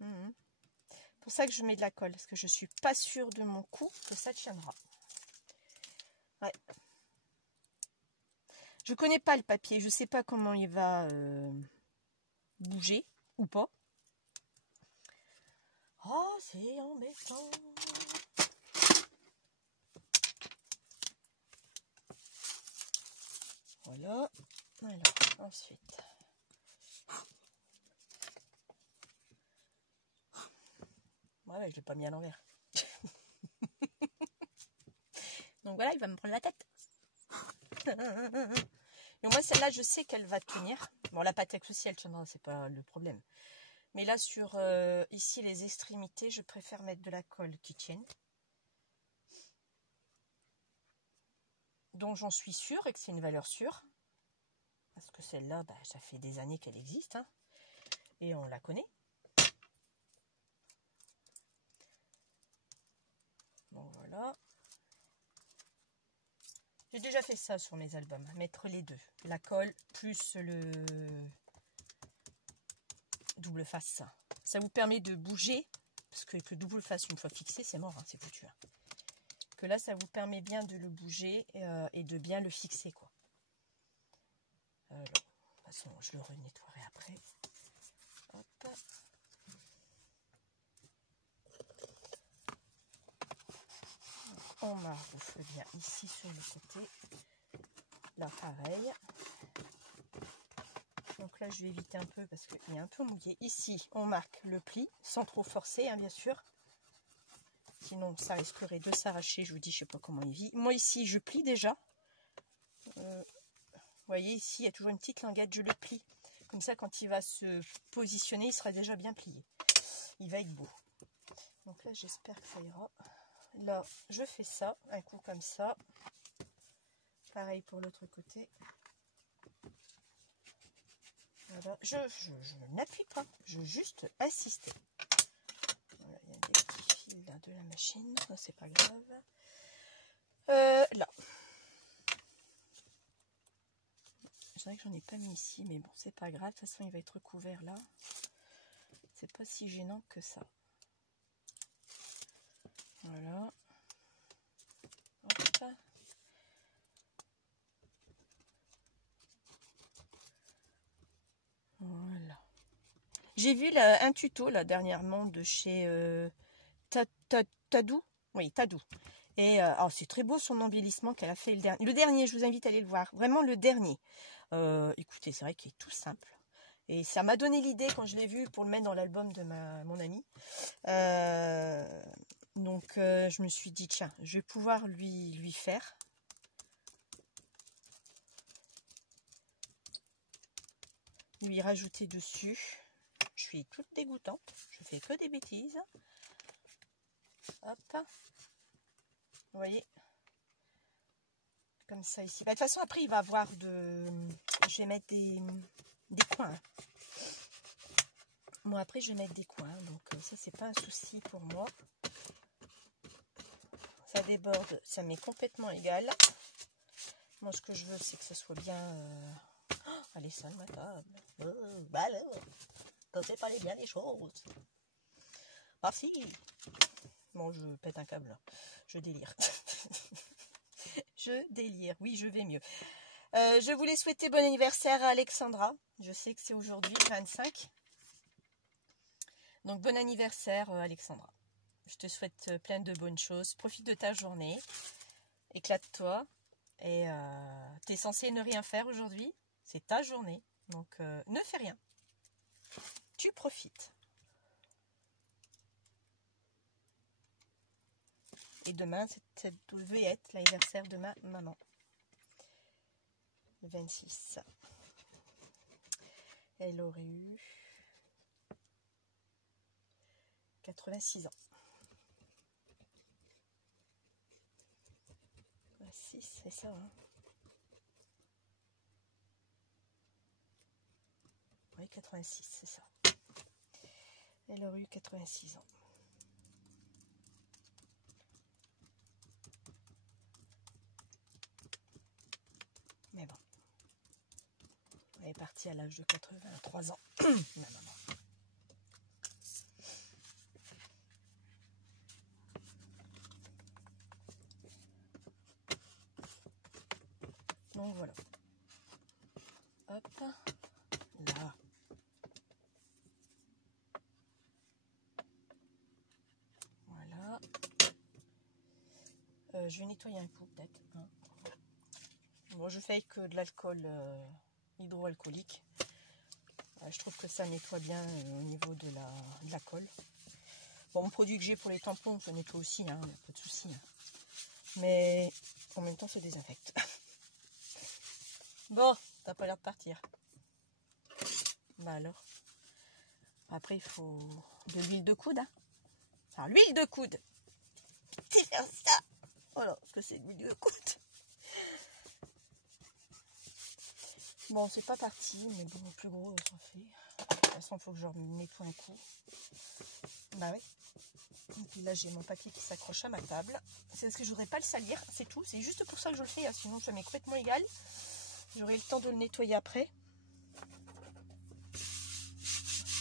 C'est pour ça que je mets de la colle, parce que je suis pas sûre de mon coup que ça tiendra. Ouais. Je connais pas le papier, je sais pas comment il va bouger ou pas. Oh, c'est embêtant. Voilà. Alors, ensuite... Ouais, je l'ai pas mis à l'envers. Donc voilà, il va me prendre la tête. Et moi, celle-là, je sais qu'elle va tenir. Bon, la Patex aussi, elle tiendra, c'est pas le problème. Mais là, sur ici, les extrémités, je préfère mettre de la colle qui tienne. Donc, j'en suis sûre et que c'est une valeur sûre. Parce que celle-là, ça fait des années qu'elle existe. Hein, et on la connaît. Bon, voilà. J'ai déjà fait ça sur mes albums, mettre les deux. La colle plus le double face. Ça vous permet de bouger, parce que le double face, une fois fixé, c'est mort, hein, c'est foutu. Hein. Que là, ça vous permet bien de le bouger et de bien le fixer, quoi. Alors, de toute façon, je le renettoierai après. Hop. On maroufle bien ici sur le côté. Là, pareil. Donc là, je vais éviter un peu parce qu'il est un peu mouillé. Ici, on marque le pli, sans trop forcer, hein, bien sûr. Sinon, ça risquerait de s'arracher. Je vous dis, je ne sais pas comment il vit. Moi, ici, je plie déjà. Vous voyez, ici, il y a toujours une petite languette. Je le plie. Comme ça, quand il va se positionner, il sera déjà bien plié. Il va être beau. Donc là, j'espère que ça ira. Là, je fais ça, un coup comme ça. Pareil pour l'autre côté. Voilà. Je n'appuie pas, je veux juste assister. Voilà, il y a des petits fils là de la machine, ça c'est pas grave. Là. c'est vrai que j'en ai pas mis ici, mais bon, c'est pas grave. De toute façon, il va être recouvert là. C'est pas si gênant que ça. Voilà. Hop. Voilà. J'ai vu un tuto là dernièrement de chez Tadou. Oui, Tadou. Et oh, c'est très beau son embellissement qu'elle a fait le dernier. Le dernier, je vous invite à aller le voir. Vraiment le dernier. Écoutez, c'est vrai qu'il est tout simple. Et ça m'a donné l'idée quand je l'ai vu pour le mettre dans l'album de mon ami. Donc je me suis dit, tiens, je vais pouvoir lui faire. Lui rajouter dessus. Je suis toute dégoûtante. Je fais que des bêtises. Hop. Vous voyez, comme ça ici. Bah, de toute façon, après, il va avoir de... Je vais mettre des coins. Moi, après, je vais mettre des coins. Donc, ça, c'est pas un souci pour moi. Ça déborde. Ça m'est complètement égal. Moi, ce que je veux, c'est que ça soit bien... Oh, elle est sale, ma table. Bah alors, quand c'est pas bien les choses. Ah si. Bon, je pète un câble, là. Je délire. Je délire. Oui, je vais mieux. Je voulais souhaiter bon anniversaire à Alexandra. Je sais que c'est aujourd'hui, le 25. Donc, bon anniversaire, Alexandra. Je te souhaite plein de bonnes choses. Profite de ta journée. Éclate-toi. Et tu es censé ne rien faire aujourd'hui. C'est ta journée. Donc, ne fais rien. Tu profites. Et demain, ça devait être l'anniversaire de ma maman. Le 26. Elle aurait eu 86 ans. 6, c'est ça, hein. Oui, 86, c'est ça. Elle aurait eu 86 ans. Mais bon. Elle est partie à l'âge de 83 ans. Ma maman. Donc voilà. Hop. Là. Voilà. Je vais nettoyer un coup peut-être. Hein. Bon, je fais que de l'alcool hydroalcoolique. Je trouve que ça nettoie bien au niveau de la colle. Bon, mon produit que j'ai pour les tampons, ça nettoie aussi, hein, y a pas de souci. Hein. Mais en même temps, ça désinfecte. Bon, t'as pas l'air de partir. Bah alors. Après, il faut de l'huile de coude. Hein. Alors, l'huile de coude. C'est faire ça. Voilà, parce que c'est l'huile de coude. Bon, c'est pas parti, mais bon, plus gros, ça fait. De toute façon, il faut que je nettoie un coup. Bah oui. Et puis là, j'ai mon papier qui s'accroche à ma table. C'est parce que je voudrais pas le salir, c'est tout. C'est juste pour ça que je le fais, hein. Sinon ça m'est complètement égal. J'aurai le temps de le nettoyer après.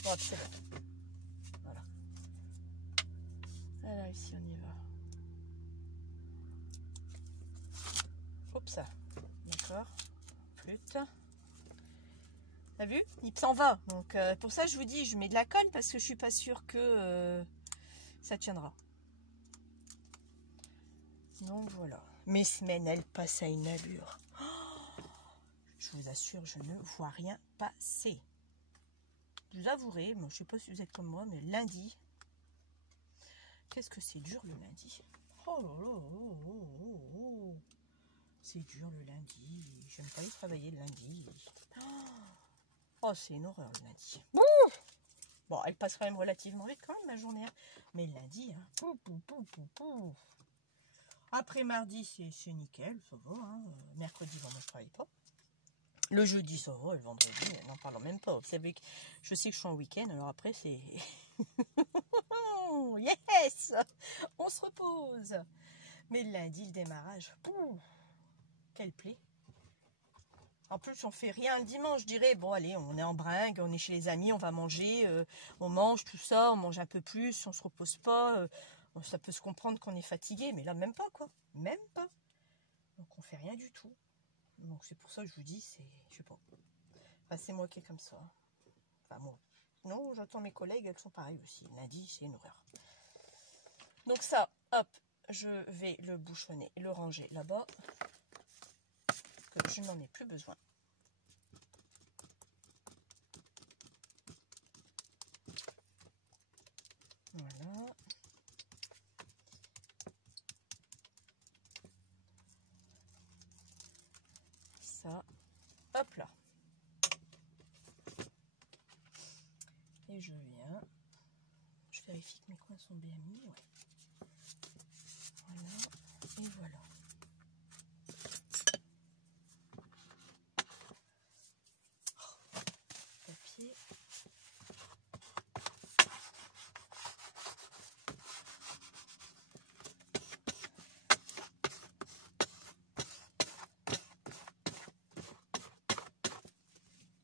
Bon, c'est bon. Voilà. Alors ici, on y va. Oups, d'accord. Flûte. T'as vu? Il s'en va. Donc pour ça, je vous dis, je mets de la colle parce que je suis pas sûre que ça tiendra. Donc voilà. Mes semaines, elles passent à une allure. Oh, je vous assure, je ne vois rien passer. Je vous avouerai, moi, je sais pas si vous êtes comme moi, mais lundi, qu'est-ce que c'est dur le lundi. Oh là là, oh. C'est dur le lundi. J'aime pas y travailler le lundi. Oh, c'est une horreur le lundi. Bon, elle passe quand même relativement vite quand même ma journée. Mais le lundi, hein. Après mardi, c'est nickel, ça va. Hein. Mercredi, bon, moi je travaille pas. Le jeudi, ça va. Le vendredi, n'en parlons même pas. Vous savez que je sais que je suis en week-end, alors après, c'est... Yes! On se repose. Mais le lundi, le démarrage, quelle plaie. En plus, on fait rien le dimanche, je dirais. Bon, allez, on est en bringue, on est chez les amis, on va manger, on mange tout ça, on mange un peu plus, on se repose pas. Ça peut se comprendre qu'on est fatigué, mais là, même pas, quoi. Même pas. Donc, on fait rien du tout. Donc, c'est pour ça que je vous dis, c'est, je sais pas. Enfin, c'est moi qui est comme ça. Enfin, moi. Non, j'entends mes collègues, elles sont pareilles aussi. Lundi, c'est une horreur. Donc ça, hop, je vais le bouchonner et le ranger là-bas. Que je n'en ai plus besoin. Voilà. Ça, hop là. Et je viens. Je vérifie que mes coins sont bien mis. Ouais. Voilà. Et voilà. Oh, papier.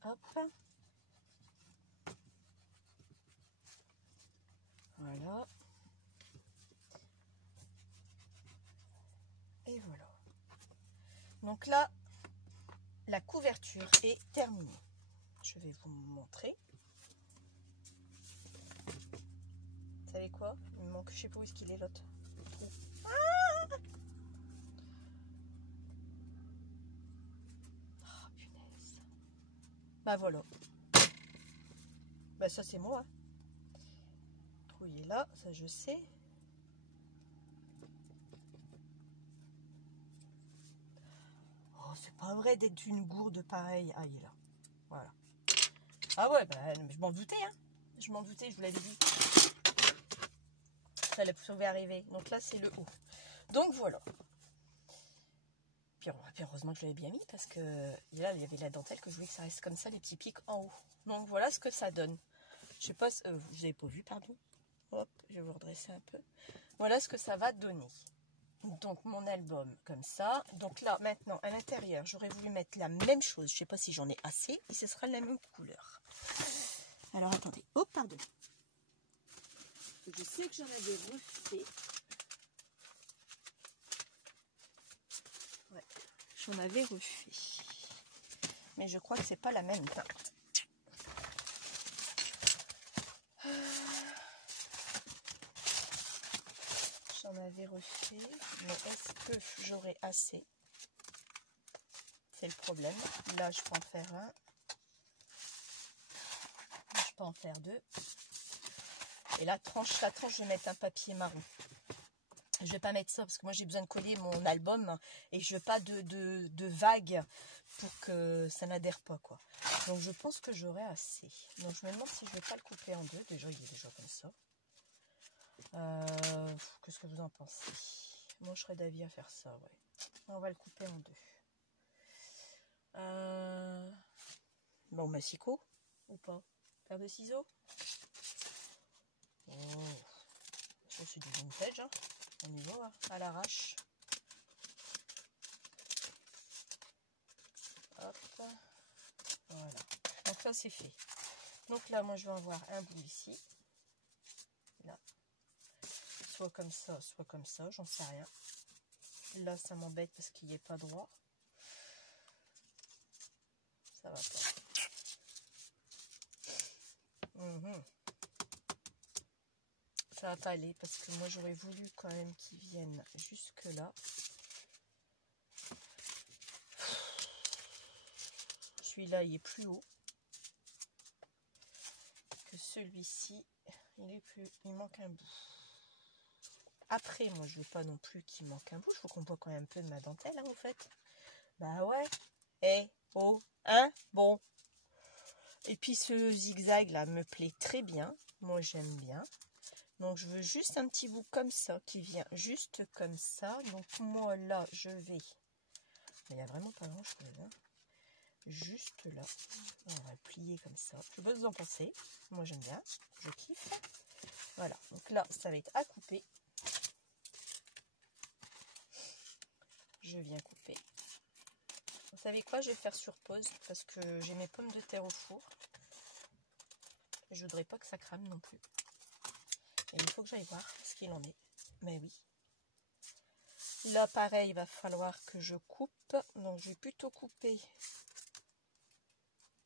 Hop. Voilà. Et voilà. Donc là, la couverture est terminée. Je vais vous montrer. Vous savez quoi? Il me manque, je sais pas où est-ce qu'il est l'autre. Ah, oh, punaise. Bah voilà. Bah ça c'est moi. Trouillé là, ça je sais. Oh, c'est pas vrai d'être une gourde pareille. Ah, il est là. Voilà. Ah ouais, bah, je m'en doutais, hein. Je m'en doutais, je vous l'avais dit. Ça pouvait arriver. Donc là, c'est le haut. Donc voilà. Puis heureusement que je l'avais bien mis parce que là, il y avait la dentelle que je voulais que ça reste comme ça, les petits pics en haut. Donc voilà ce que ça donne. Je sais pas, vous n'avez pas vu, pardon. Hop, je vais vous redresser un peu. Voilà ce que ça va donner. Donc mon album comme ça. Donc là maintenant à l'intérieur j'aurais voulu mettre la même chose. Je sais pas si j'en ai assez et ce sera la même couleur. Alors attendez. Oh pardon. Je sais que j'en avais refait. Ouais, j'en avais refait. Mais je crois que c'est pas la même teinte. J'en avais refait, mais est-ce que j'aurai assez? C'est le problème. Là, je peux en faire un. Là, je peux en faire deux. Et la tranche, je vais mettre un papier marron. Je vais pas mettre ça parce que moi, j'ai besoin de coller mon album et je veux pas de vagues pour que ça n'adhère pas, quoi. Donc, je pense que j'aurai assez. Donc, je me demande si je vais pas le couper en deux. Déjà, il est déjà comme ça. Qu'est-ce que vous en pensez? Moi, je serais d'avis à faire ça, ouais. On va le couper en deux. Bon, massicot ou pas? Paire de ciseaux? Oh, ça c'est du vintage, hein. On y va, hein, à l'arrache. Hop, voilà. Donc ça c'est fait. Donc là, moi, je vais avoir un bout ici. Là. Soit comme ça, j'en sais rien. Là, ça m'embête parce qu'il n'est pas droit. Ça va pas. Ça va pas aller parce que moi, j'aurais voulu quand même qu'il vienne jusque là. Celui-là, il est plus haut que celui-ci. Il manque un bout. Après, moi, je veux pas non plus qu'il manque un bout. Il faut qu'on voit quand même un peu de ma dentelle, hein, en fait. Bah ouais. Hein, bon. Et puis ce zigzag là me plaît très bien. Moi j'aime bien. Donc je veux juste un petit bout comme ça qui vient juste comme ça. Donc moi là je vais. Il n'y a vraiment pas grand chose. Hein. Juste là. On va le plier comme ça. Je sais pas vous en pensez. Moi j'aime bien. Je kiffe. Voilà. Donc là ça va être à couper. Je viens couper. Vous savez quoi, je vais faire sur pause parce que j'ai mes pommes de terre au four. Je voudrais pas que ça crame non plus. Et il faut que j'aille voir ce qu'il en est. Mais oui. Là, pareil, il va falloir que je coupe. Donc, je vais plutôt couper.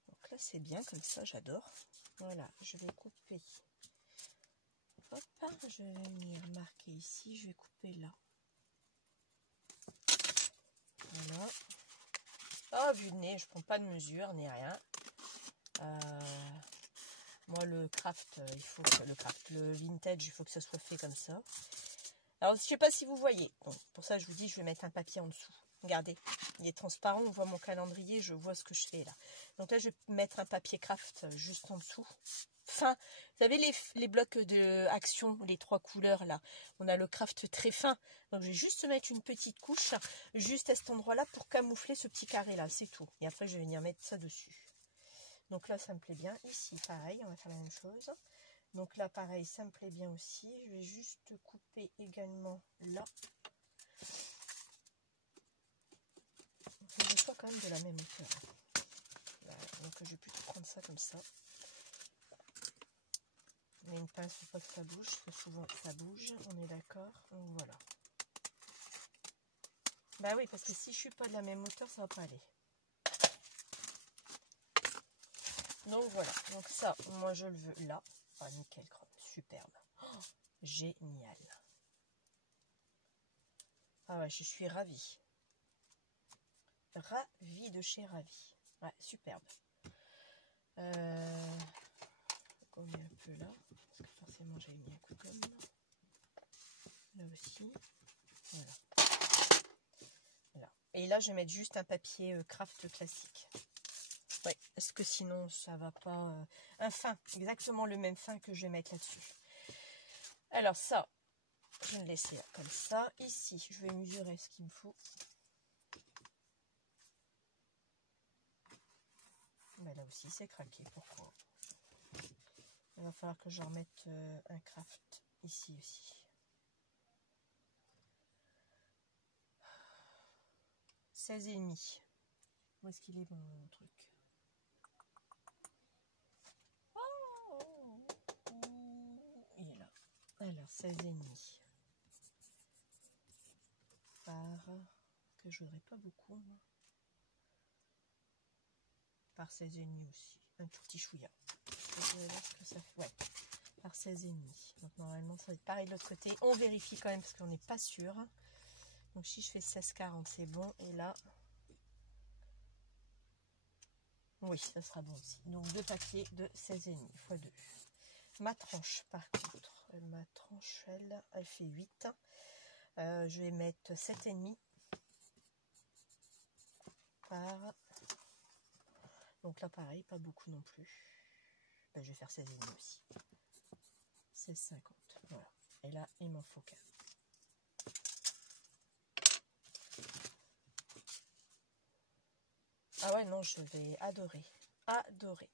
Donc là, c'est bien comme ça, j'adore. Voilà, je vais couper. Hop, je vais venir marquer ici. Je vais couper là. Voilà. Ah, vu le nez, je prends pas de mesure ni rien. Moi, le craft, il faut que le vintage, il faut que ça soit fait comme ça. Alors, je sais pas si vous voyez. Bon, pour ça, je vous dis, je vais mettre un papier en dessous. Regardez, il est transparent, on voit mon calendrier, je vois ce que je fais là. Donc là, je vais mettre un papier craft juste en dessous. Fin. Vous savez, les blocs de action, les 3 couleurs là, on a le craft très fin. Donc, je vais juste mettre une petite couche, juste à cet endroit-là, pour camoufler ce petit carré là, c'est tout. Et après, je vais venir mettre ça dessus. Donc là, ça me plaît bien. Ici, pareil, on va faire la même chose. Donc là, pareil, ça me plaît bien aussi. Je vais juste couper également là. Je soit quand même de la même hauteur. Voilà. Donc je vais plutôt prendre ça comme ça. Mais une pince, il ne faut pas que ça bouge, parce que souvent ça bouge, on est d'accord. Donc voilà. Bah oui, parce que si je suis pas de la même hauteur, ça va pas aller. Donc voilà, donc ça, moi je le veux là. Ah, nickel chrome, superbe. Oh, génial. Ah ouais, je suis ravie. Ravie de chez ravie. Ouais, superbe. On met un peu là, parce que forcément j'ai mis un coup comme là aussi. Voilà. Voilà. Et là, je vais mettre juste un papier craft classique. Ouais, parce que sinon, ça va pas... un fin, exactement le même fin que je vais mettre là-dessus. Alors ça, je vais le laisser là, comme ça. Ici, je vais mesurer ce qu'il me faut. Mais là aussi, c'est craqué. Pourquoi? Il va falloir que je remette un craft ici aussi. 16,5. Où est-ce qu'il est mon truc? Il est là. Alors, 16,5. Par... que je voudrais pas beaucoup, moi. Par 16,5 aussi. Un tout petit chouïa. Je vais voir ce que ça fait. Ouais. Par 16,5. Donc, normalement, ça va être pareil de l'autre côté. On vérifie quand même parce qu'on n'est pas sûr. Donc, si je fais 16,40, c'est bon. Et là... oui, ça sera bon aussi. Donc, 2 paquets de 16,5 x 2. Ma tranche, par contre, ma tranche, elle fait 8. Je vais mettre 7,5 par... donc là, pareil, pas beaucoup non plus. Ben, je vais faire 16,5 aussi. 16,50. Voilà. Et là, il m'en faut qu'un. Ah ouais, non, je vais adorer. Adorer.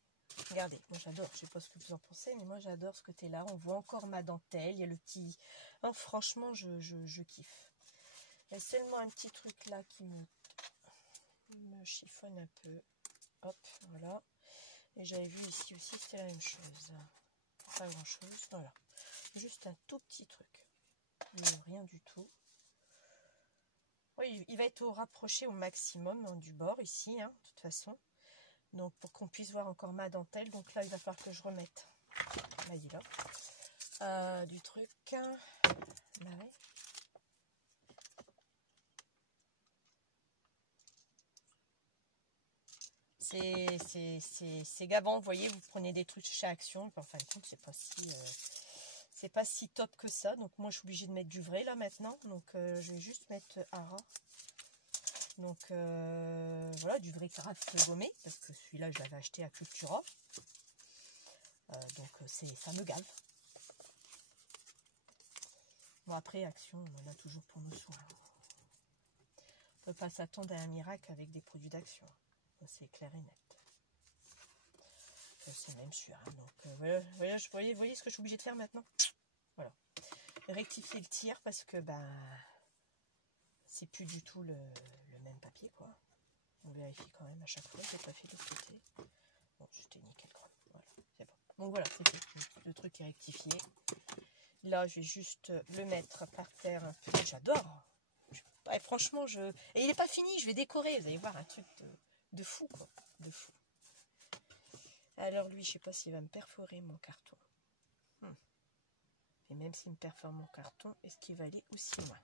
Regardez, moi j'adore, je sais pas ce que vous en pensez, mais moi j'adore ce côté-là. On voit encore ma dentelle, il y a le petit... non, franchement, je kiffe. Il y a seulement un petit truc là qui me chiffonne un peu. Hop, voilà. Et j'avais vu ici aussi, c'était la même chose. Pas grand-chose, voilà. Juste un tout petit truc. Rien du tout. Oui, il va être rapproché au maximum hein, du bord ici, hein, de toute façon. Donc pour qu'on puisse voir encore ma dentelle. Donc là, il va falloir que je remette. Là, il est là. Du truc. Bah ouais. C'est gavant, vous voyez, vous prenez des trucs chez Action, en fin de compte, c'est pas si top que ça. Donc moi, je suis obligée de mettre du vrai là maintenant. Donc je vais juste mettre Ara. Donc voilà, du vrai craft gommé, parce que celui-là, je l'avais acheté à Cultura. Donc ça me gave. Bon, après, Action, on en a toujours pour nos soins. On ne peut pas s'attendre à un miracle avec des produits d'Action. C'est clair et net. C'est même sûr. Hein. Donc voilà, vous voyez ce que je suis obligée de faire maintenant. Voilà. Rectifier le tir parce que ben c'est plus du tout le même papier quoi. On vérifie quand même à chaque fois, j'ai pas fait de l'autre côté. Bon, j'étais nickel quand même. Voilà, c'est bon. Donc voilà, c'est fait. Le truc est rectifié. Là, je vais juste le mettre par terre un peu. J'adore. Ouais, franchement, et il n'est pas fini, je vais décorer. Vous allez voir un truc de fou, quoi. De fou. Alors lui, je sais pas s'il va me perforer mon carton. Et même s'il me perfore mon carton, est-ce qu'il va aller aussi loin?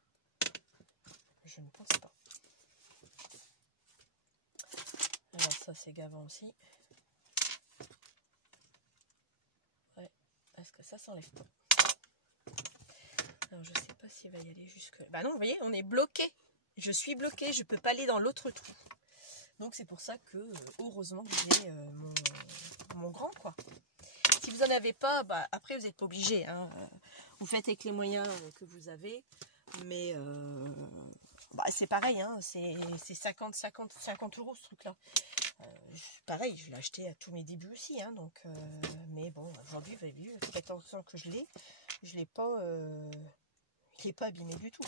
Je ne pense pas. Alors ça, c'est gavant aussi. Ouais, est-ce que ça s'enlève pas? Alors je sais pas s'il va y aller jusque là. Bah non, vous voyez, on est bloqué. Je suis bloquée, je peux pas aller dans l'autre trou. Donc c'est pour ça que, heureusement que j'ai mon grand, quoi. Si vous n'en avez pas, bah, après vous n'êtes pas obligé. Hein. Vous faites avec les moyens que vous avez. Mais bah, c'est pareil, hein. C'est 50 euros ce truc-là. Pareil, je l'ai acheté à tous mes débuts aussi. Hein, donc, mais bon, aujourd'hui, vous avez vu, 14 ans que je l'ai pas, abîmé du tout.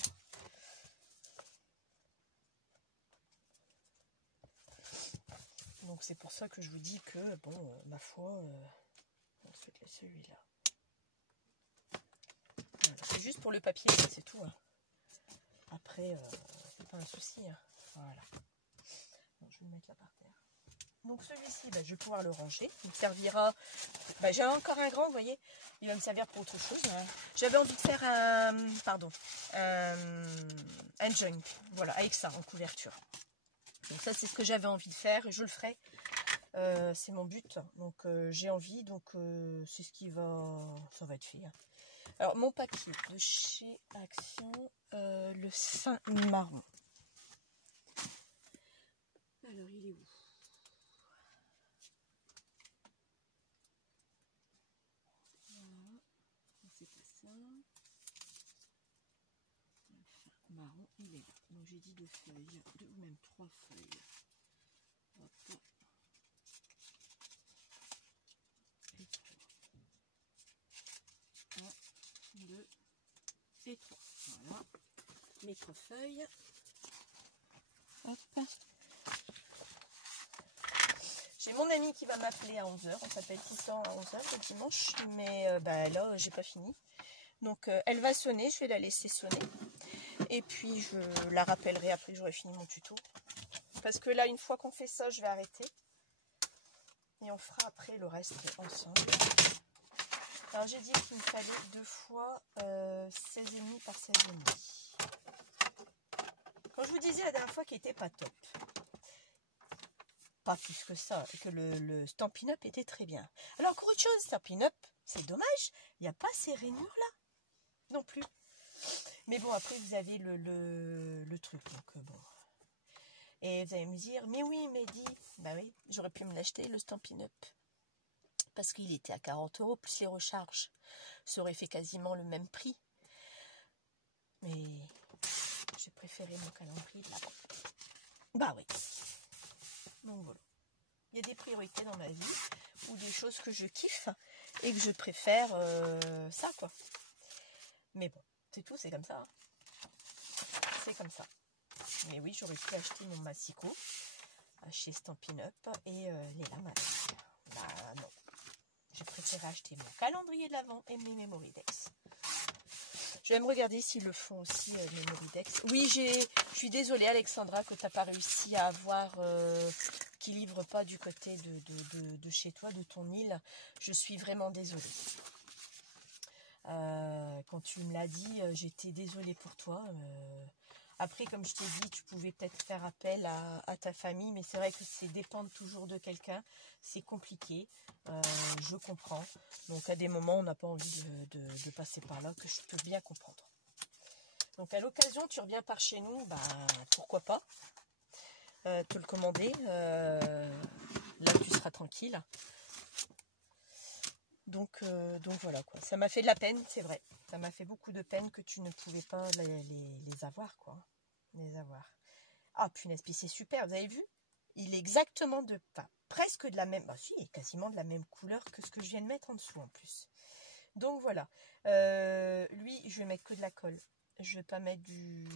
Donc c'est pour ça que je vous dis que, bon, ma foi, on se fait celui-là. Voilà. C'est juste pour le papier, c'est tout. Hein. Après, c'est pas un souci. Hein. Voilà. Bon, je vais le mettre là par terre. Donc celui-ci, bah, je vais pouvoir le ranger. Il me servira. Bah, j'ai encore un grand, vous voyez. Il va me servir pour autre chose. Hein. J'avais envie de faire un junk. Voilà, avec ça en couverture. Donc ça, c'est ce que j'avais envie de faire. Et je le ferai. C'est mon but. Donc j'ai envie. Donc c'est ce qui va. Ça va être fait. Hein. Alors mon papier de chez Action, le Saint marron. Alors il est où? Voilà. C'est pas ça. Le marron, il est là. Donc j'ai dit 2 feuilles, 2 ou même 3 feuilles. Hop. Et 3. 1, 2 et 3. Voilà. Mes 3 feuilles. Hop. J'ai mon ami qui va m'appeler à 11h. On s'appelle tout le temps à 11h le dimanche. Mais bah, là, j'ai pas fini. Donc elle va sonner. Je vais la laisser sonner. Et puis je la rappellerai après que j'aurai fini mon tuto. Parce que là, une fois qu'on fait ça, je vais arrêter. Et on fera après le reste ensemble. Alors j'ai dit qu'il me fallait 2 fois 16,5 par 16,5. Quand je vous disais la dernière fois qu'il n'était pas top. Pas plus que ça, que le Stampin' Up était très bien. Alors encore autre chose, Stampin' Up, c'est dommage, il n'y a pas ces rainures là, non plus. Mais bon, après vous avez le truc, donc bon. Et vous allez me dire, mais oui, Mehdi, bah oui, j'aurais pu me l'acheter le Stampin' Up. Parce qu'il était à 40 € plus les recharges. Ça aurait fait quasiment le même prix. Mais j'ai préféré mon calendrier de l'avant. Bah oui. Donc voilà. Il y a des priorités dans ma vie ou des choses que je kiffe et que je préfère ça, quoi. Mais bon, c'est tout, c'est comme ça. Hein. C'est comme ça. Mais oui, j'aurais pu acheter mon Massico chez Stampin' Up et les lames. Bah non. J'ai préféré acheter mon calendrier de l'Avent et mes Memoridex. Je vais me regarder s'ils le font aussi, Memoridex. Oui, je suis désolée, Alexandra, que tu n'as pas réussi à avoir, qui ne livre pas du côté de chez toi, de ton île. Je suis vraiment désolée. Quand tu me l'as dit, j'étais désolée pour toi. Après, comme je t'ai dit, tu pouvais peut-être faire appel à ta famille, mais c'est vrai que c'est dépendre toujours de quelqu'un. C'est compliqué, je comprends. Donc à des moments, on n'a pas envie de passer par là, que je peux bien comprendre. Donc à l'occasion, tu reviens par chez nous, bah pourquoi pas te le commander. Là, tu seras tranquille. Donc voilà quoi. Ça m'a fait de la peine, c'est vrai. Ça m'a fait beaucoup de peine que tu ne pouvais pas les avoir, quoi. Les avoir. Ah, punaise, puis c'est super, vous avez vu? Il est exactement presque de la même... Bah si, il est quasiment de la même couleur que ce que je viens de mettre en dessous, en plus. Donc voilà. Lui, je vais mettre que de la colle. Je vais pas mettre du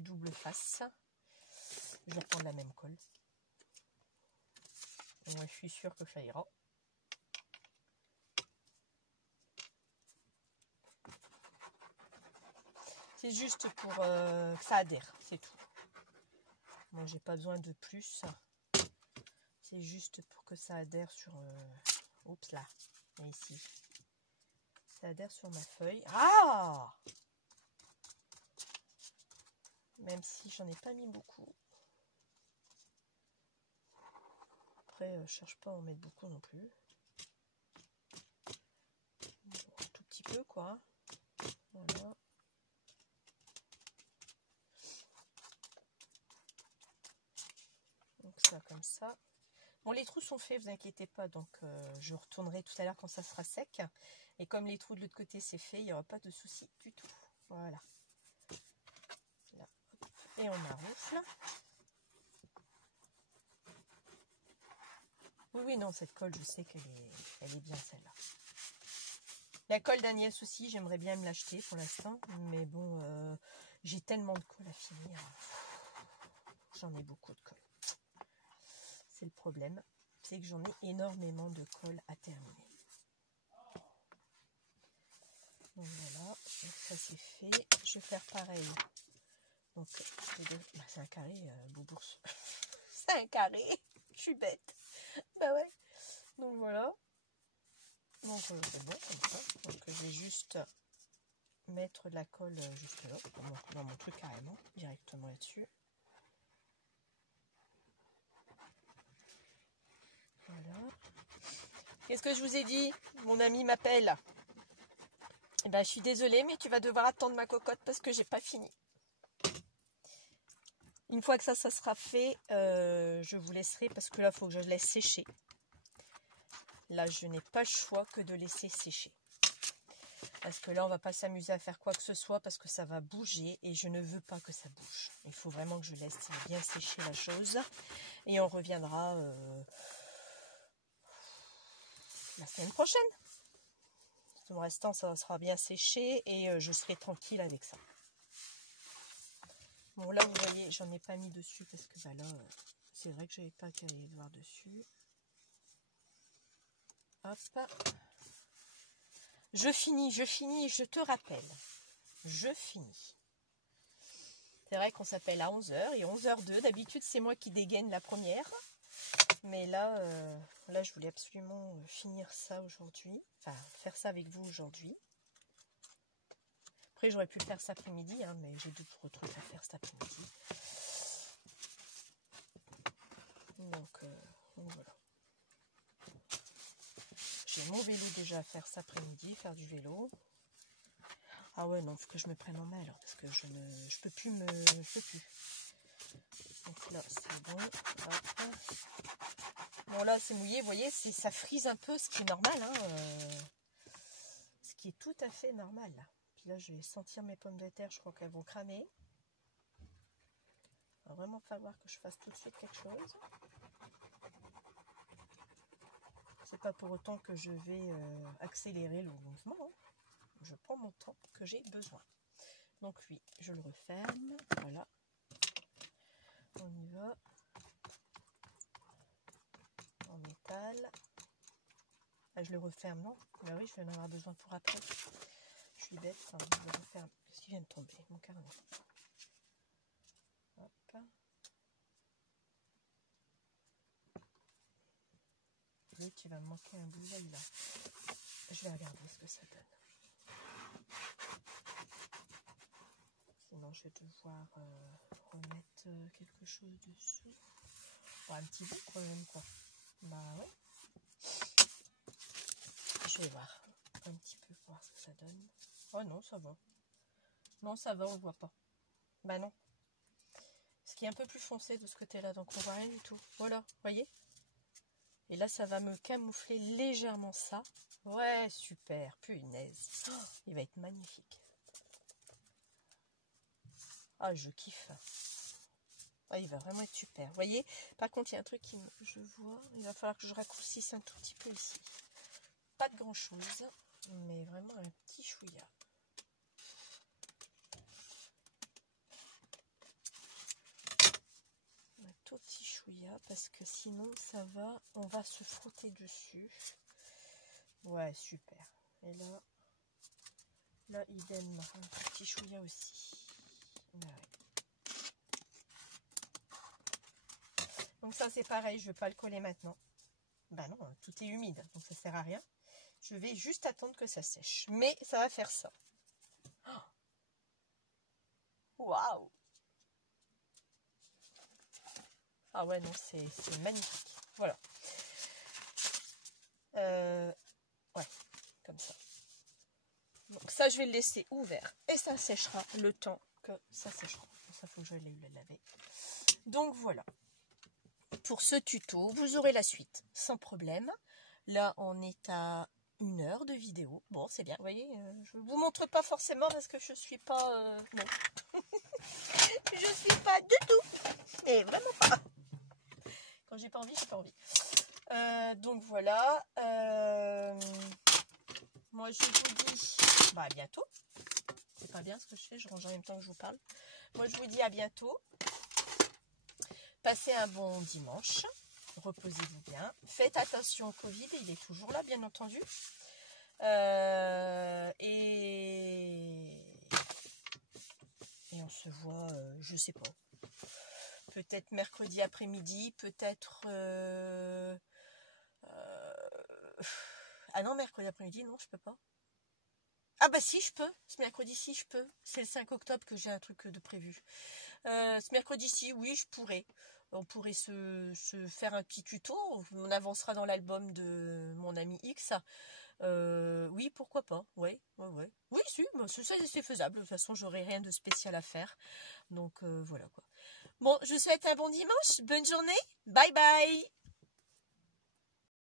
double face. Je vais reprendre la même colle. Ouais, je suis sûre que ça ira. C'est juste pour que ça adhère, c'est tout. Moi, j'ai pas besoin de plus. C'est juste pour que ça adhère sur... oups, là. Et ici. Ça adhère sur ma feuille. Ah! Même si j'en ai pas mis beaucoup. Après, je cherche pas à en mettre beaucoup non plus. Bon, un tout petit peu, quoi. Voilà. Donc ça, comme ça. Bon, les trous sont faits, vous inquiétez pas. Donc, je retournerai tout à l'heure quand ça sera sec. Et comme les trous de l'autre côté, c'est fait, il n'y aura pas de souci du tout. Voilà. Là. Et on maroufle. Oui, oui, non, cette colle, je sais qu'elle est bien, celle-là. La colle d'Agnès aussi, j'aimerais bien me l'acheter pour l'instant. Mais bon, j'ai tellement de colle à finir. J'en ai beaucoup de colle. C'est le problème. C'est que j'en ai énormément de colle à terminer. Donc voilà, donc ça c'est fait. Je vais faire pareil. Donc, c'est un carré, Boubours. C'est un carré. Je suis bête. Bah ouais. Donc voilà. Donc c'est bon comme ça. Donc je vais juste mettre de la colle juste là, dans mon truc carrément, directement là-dessus. Voilà. Qu'est-ce que je vous ai dit? Mon ami m'appelle. Eh ben, je suis désolée, mais tu vas devoir attendre ma cocotte parce que j'ai pas fini. Une fois que ça sera fait, je vous laisserai parce que là, il faut que je laisse sécher. Là, je n'ai pas le choix que de laisser sécher. Parce que là, on va pas s'amuser à faire quoi que ce soit parce que ça va bouger et je ne veux pas que ça bouge. Il faut vraiment que je laisse bien sécher la chose. Et on reviendra la semaine prochaine. Tout le restant, ça sera bien séché et je serai tranquille avec ça. Bon, là, vous voyez, j'en ai pas mis dessus parce que bah, là, c'est vrai que j'avais pas qu'à aller voir dessus. Hop. Je finis, je te rappelle. Je finis. C'est vrai qu'on s'appelle à 11h et 11h02. D'habitude, c'est moi qui dégaine la première. Mais là, là, je voulais absolument finir ça aujourd'hui. Enfin, faire ça avec vous aujourd'hui. Après, j'aurais pu le faire cet après-midi, hein, mais j'ai d'autres trucs à faire cet après-midi. Donc voilà. J'ai mon vélo déjà à faire cet après-midi, faire du vélo. Ah ouais, non, faut que je me prenne en main alors, parce que je peux plus je peux plus. Donc là, c'est bon. Hop. Bon, là, c'est mouillé, vous voyez, ça frise un peu, ce qui est normal, hein, ce qui est tout à fait normal. Puis là, je vais sentir mes pommes de terre, je crois qu'elles vont cramer. Il va vraiment falloir que je fasse tout de suite quelque chose. C'est pas pour autant que je vais accélérer le mouvement. Hein. Je prends mon temps que j'ai besoin. Donc oui, je le referme. Voilà. On y va. En métal. Ah, je le referme, non? Bah oui, je vais en avoir besoin pour après. Je suis bête, enfin, je le referme. Qu'est-ce qui vient de tomber? Mon carnet. Hop. Oui, tu vas me manquer un bout là. Je vais regarder ce que ça donne. Sinon, je vais devoir remettre quelque chose dessous. Oh, un petit bout quand même, quoi. Bah ouais. Je vais voir un petit peu voir ce que ça donne. Oh non, ça va. Non, ça va, on ne voit pas. Bah non. Ce qui est un peu plus foncé de ce côté-là, donc on voit rien du tout. Voilà, vous voyez? Et là, ça va me camoufler légèrement ça. Ouais, super, punaise. Oh, il va être magnifique. Ah, je kiffe. Ah, il va vraiment être super. Vous voyez? Par contre, il y a un truc qui je vois. Il va falloir que je raccourcisse un tout petit peu ici. Pas de grand chose, mais vraiment un petit chouïa. Un tout petit chouïa. chouïa parce que sinon ça va, on va se frotter dessus. Ouais, super. Et là idem, un petit chouïa aussi. Ouais. Donc ça c'est pareil, je ne vais pas le coller maintenant. Bah non, tout est humide, donc ça sert à rien. Je vais juste attendre que ça sèche. Mais ça va faire ça. Waouh! Ah ouais, non, c'est magnifique. Voilà. Ouais, comme ça. Donc ça, je vais le laisser ouvert. Et ça séchera le temps que ça séchera. Ça, faut que je l'aille le laver. Donc voilà. Pour ce tuto, vous aurez la suite sans problème. Là, on est à 1 heure de vidéo. Bon, c'est bien. Vous voyez, je ne vous montre pas forcément parce que je suis pas... non. Je suis pas du tout. Mais vraiment pas. Quand j'ai pas envie, j'ai pas envie. Donc voilà. Moi, je vous dis à bientôt. C'est pas bien ce que je fais. Je range en même temps que je vous parle. Moi, je vous dis à bientôt. Passez un bon dimanche. Reposez-vous bien. Faites attention au Covid. Il est toujours là, bien entendu. Et on se voit, je sais pas. Peut-être mercredi après-midi, peut-être... Ah non, mercredi après-midi, non, je peux pas. Ah bah si, je peux. Ce mercredi-ci, je peux. C'est le 5 octobre que j'ai un truc de prévu. Ce mercredi-ci, oui, je pourrais. On pourrait se faire un petit tuto. On avancera dans l'album de mon ami X. Oui, pourquoi pas. Ouais. Oui, si, c'est faisable. De toute façon, j'aurai rien de spécial à faire. Donc, voilà quoi. Bon, je vous souhaite un bon dimanche. Bonne journée. Bye bye.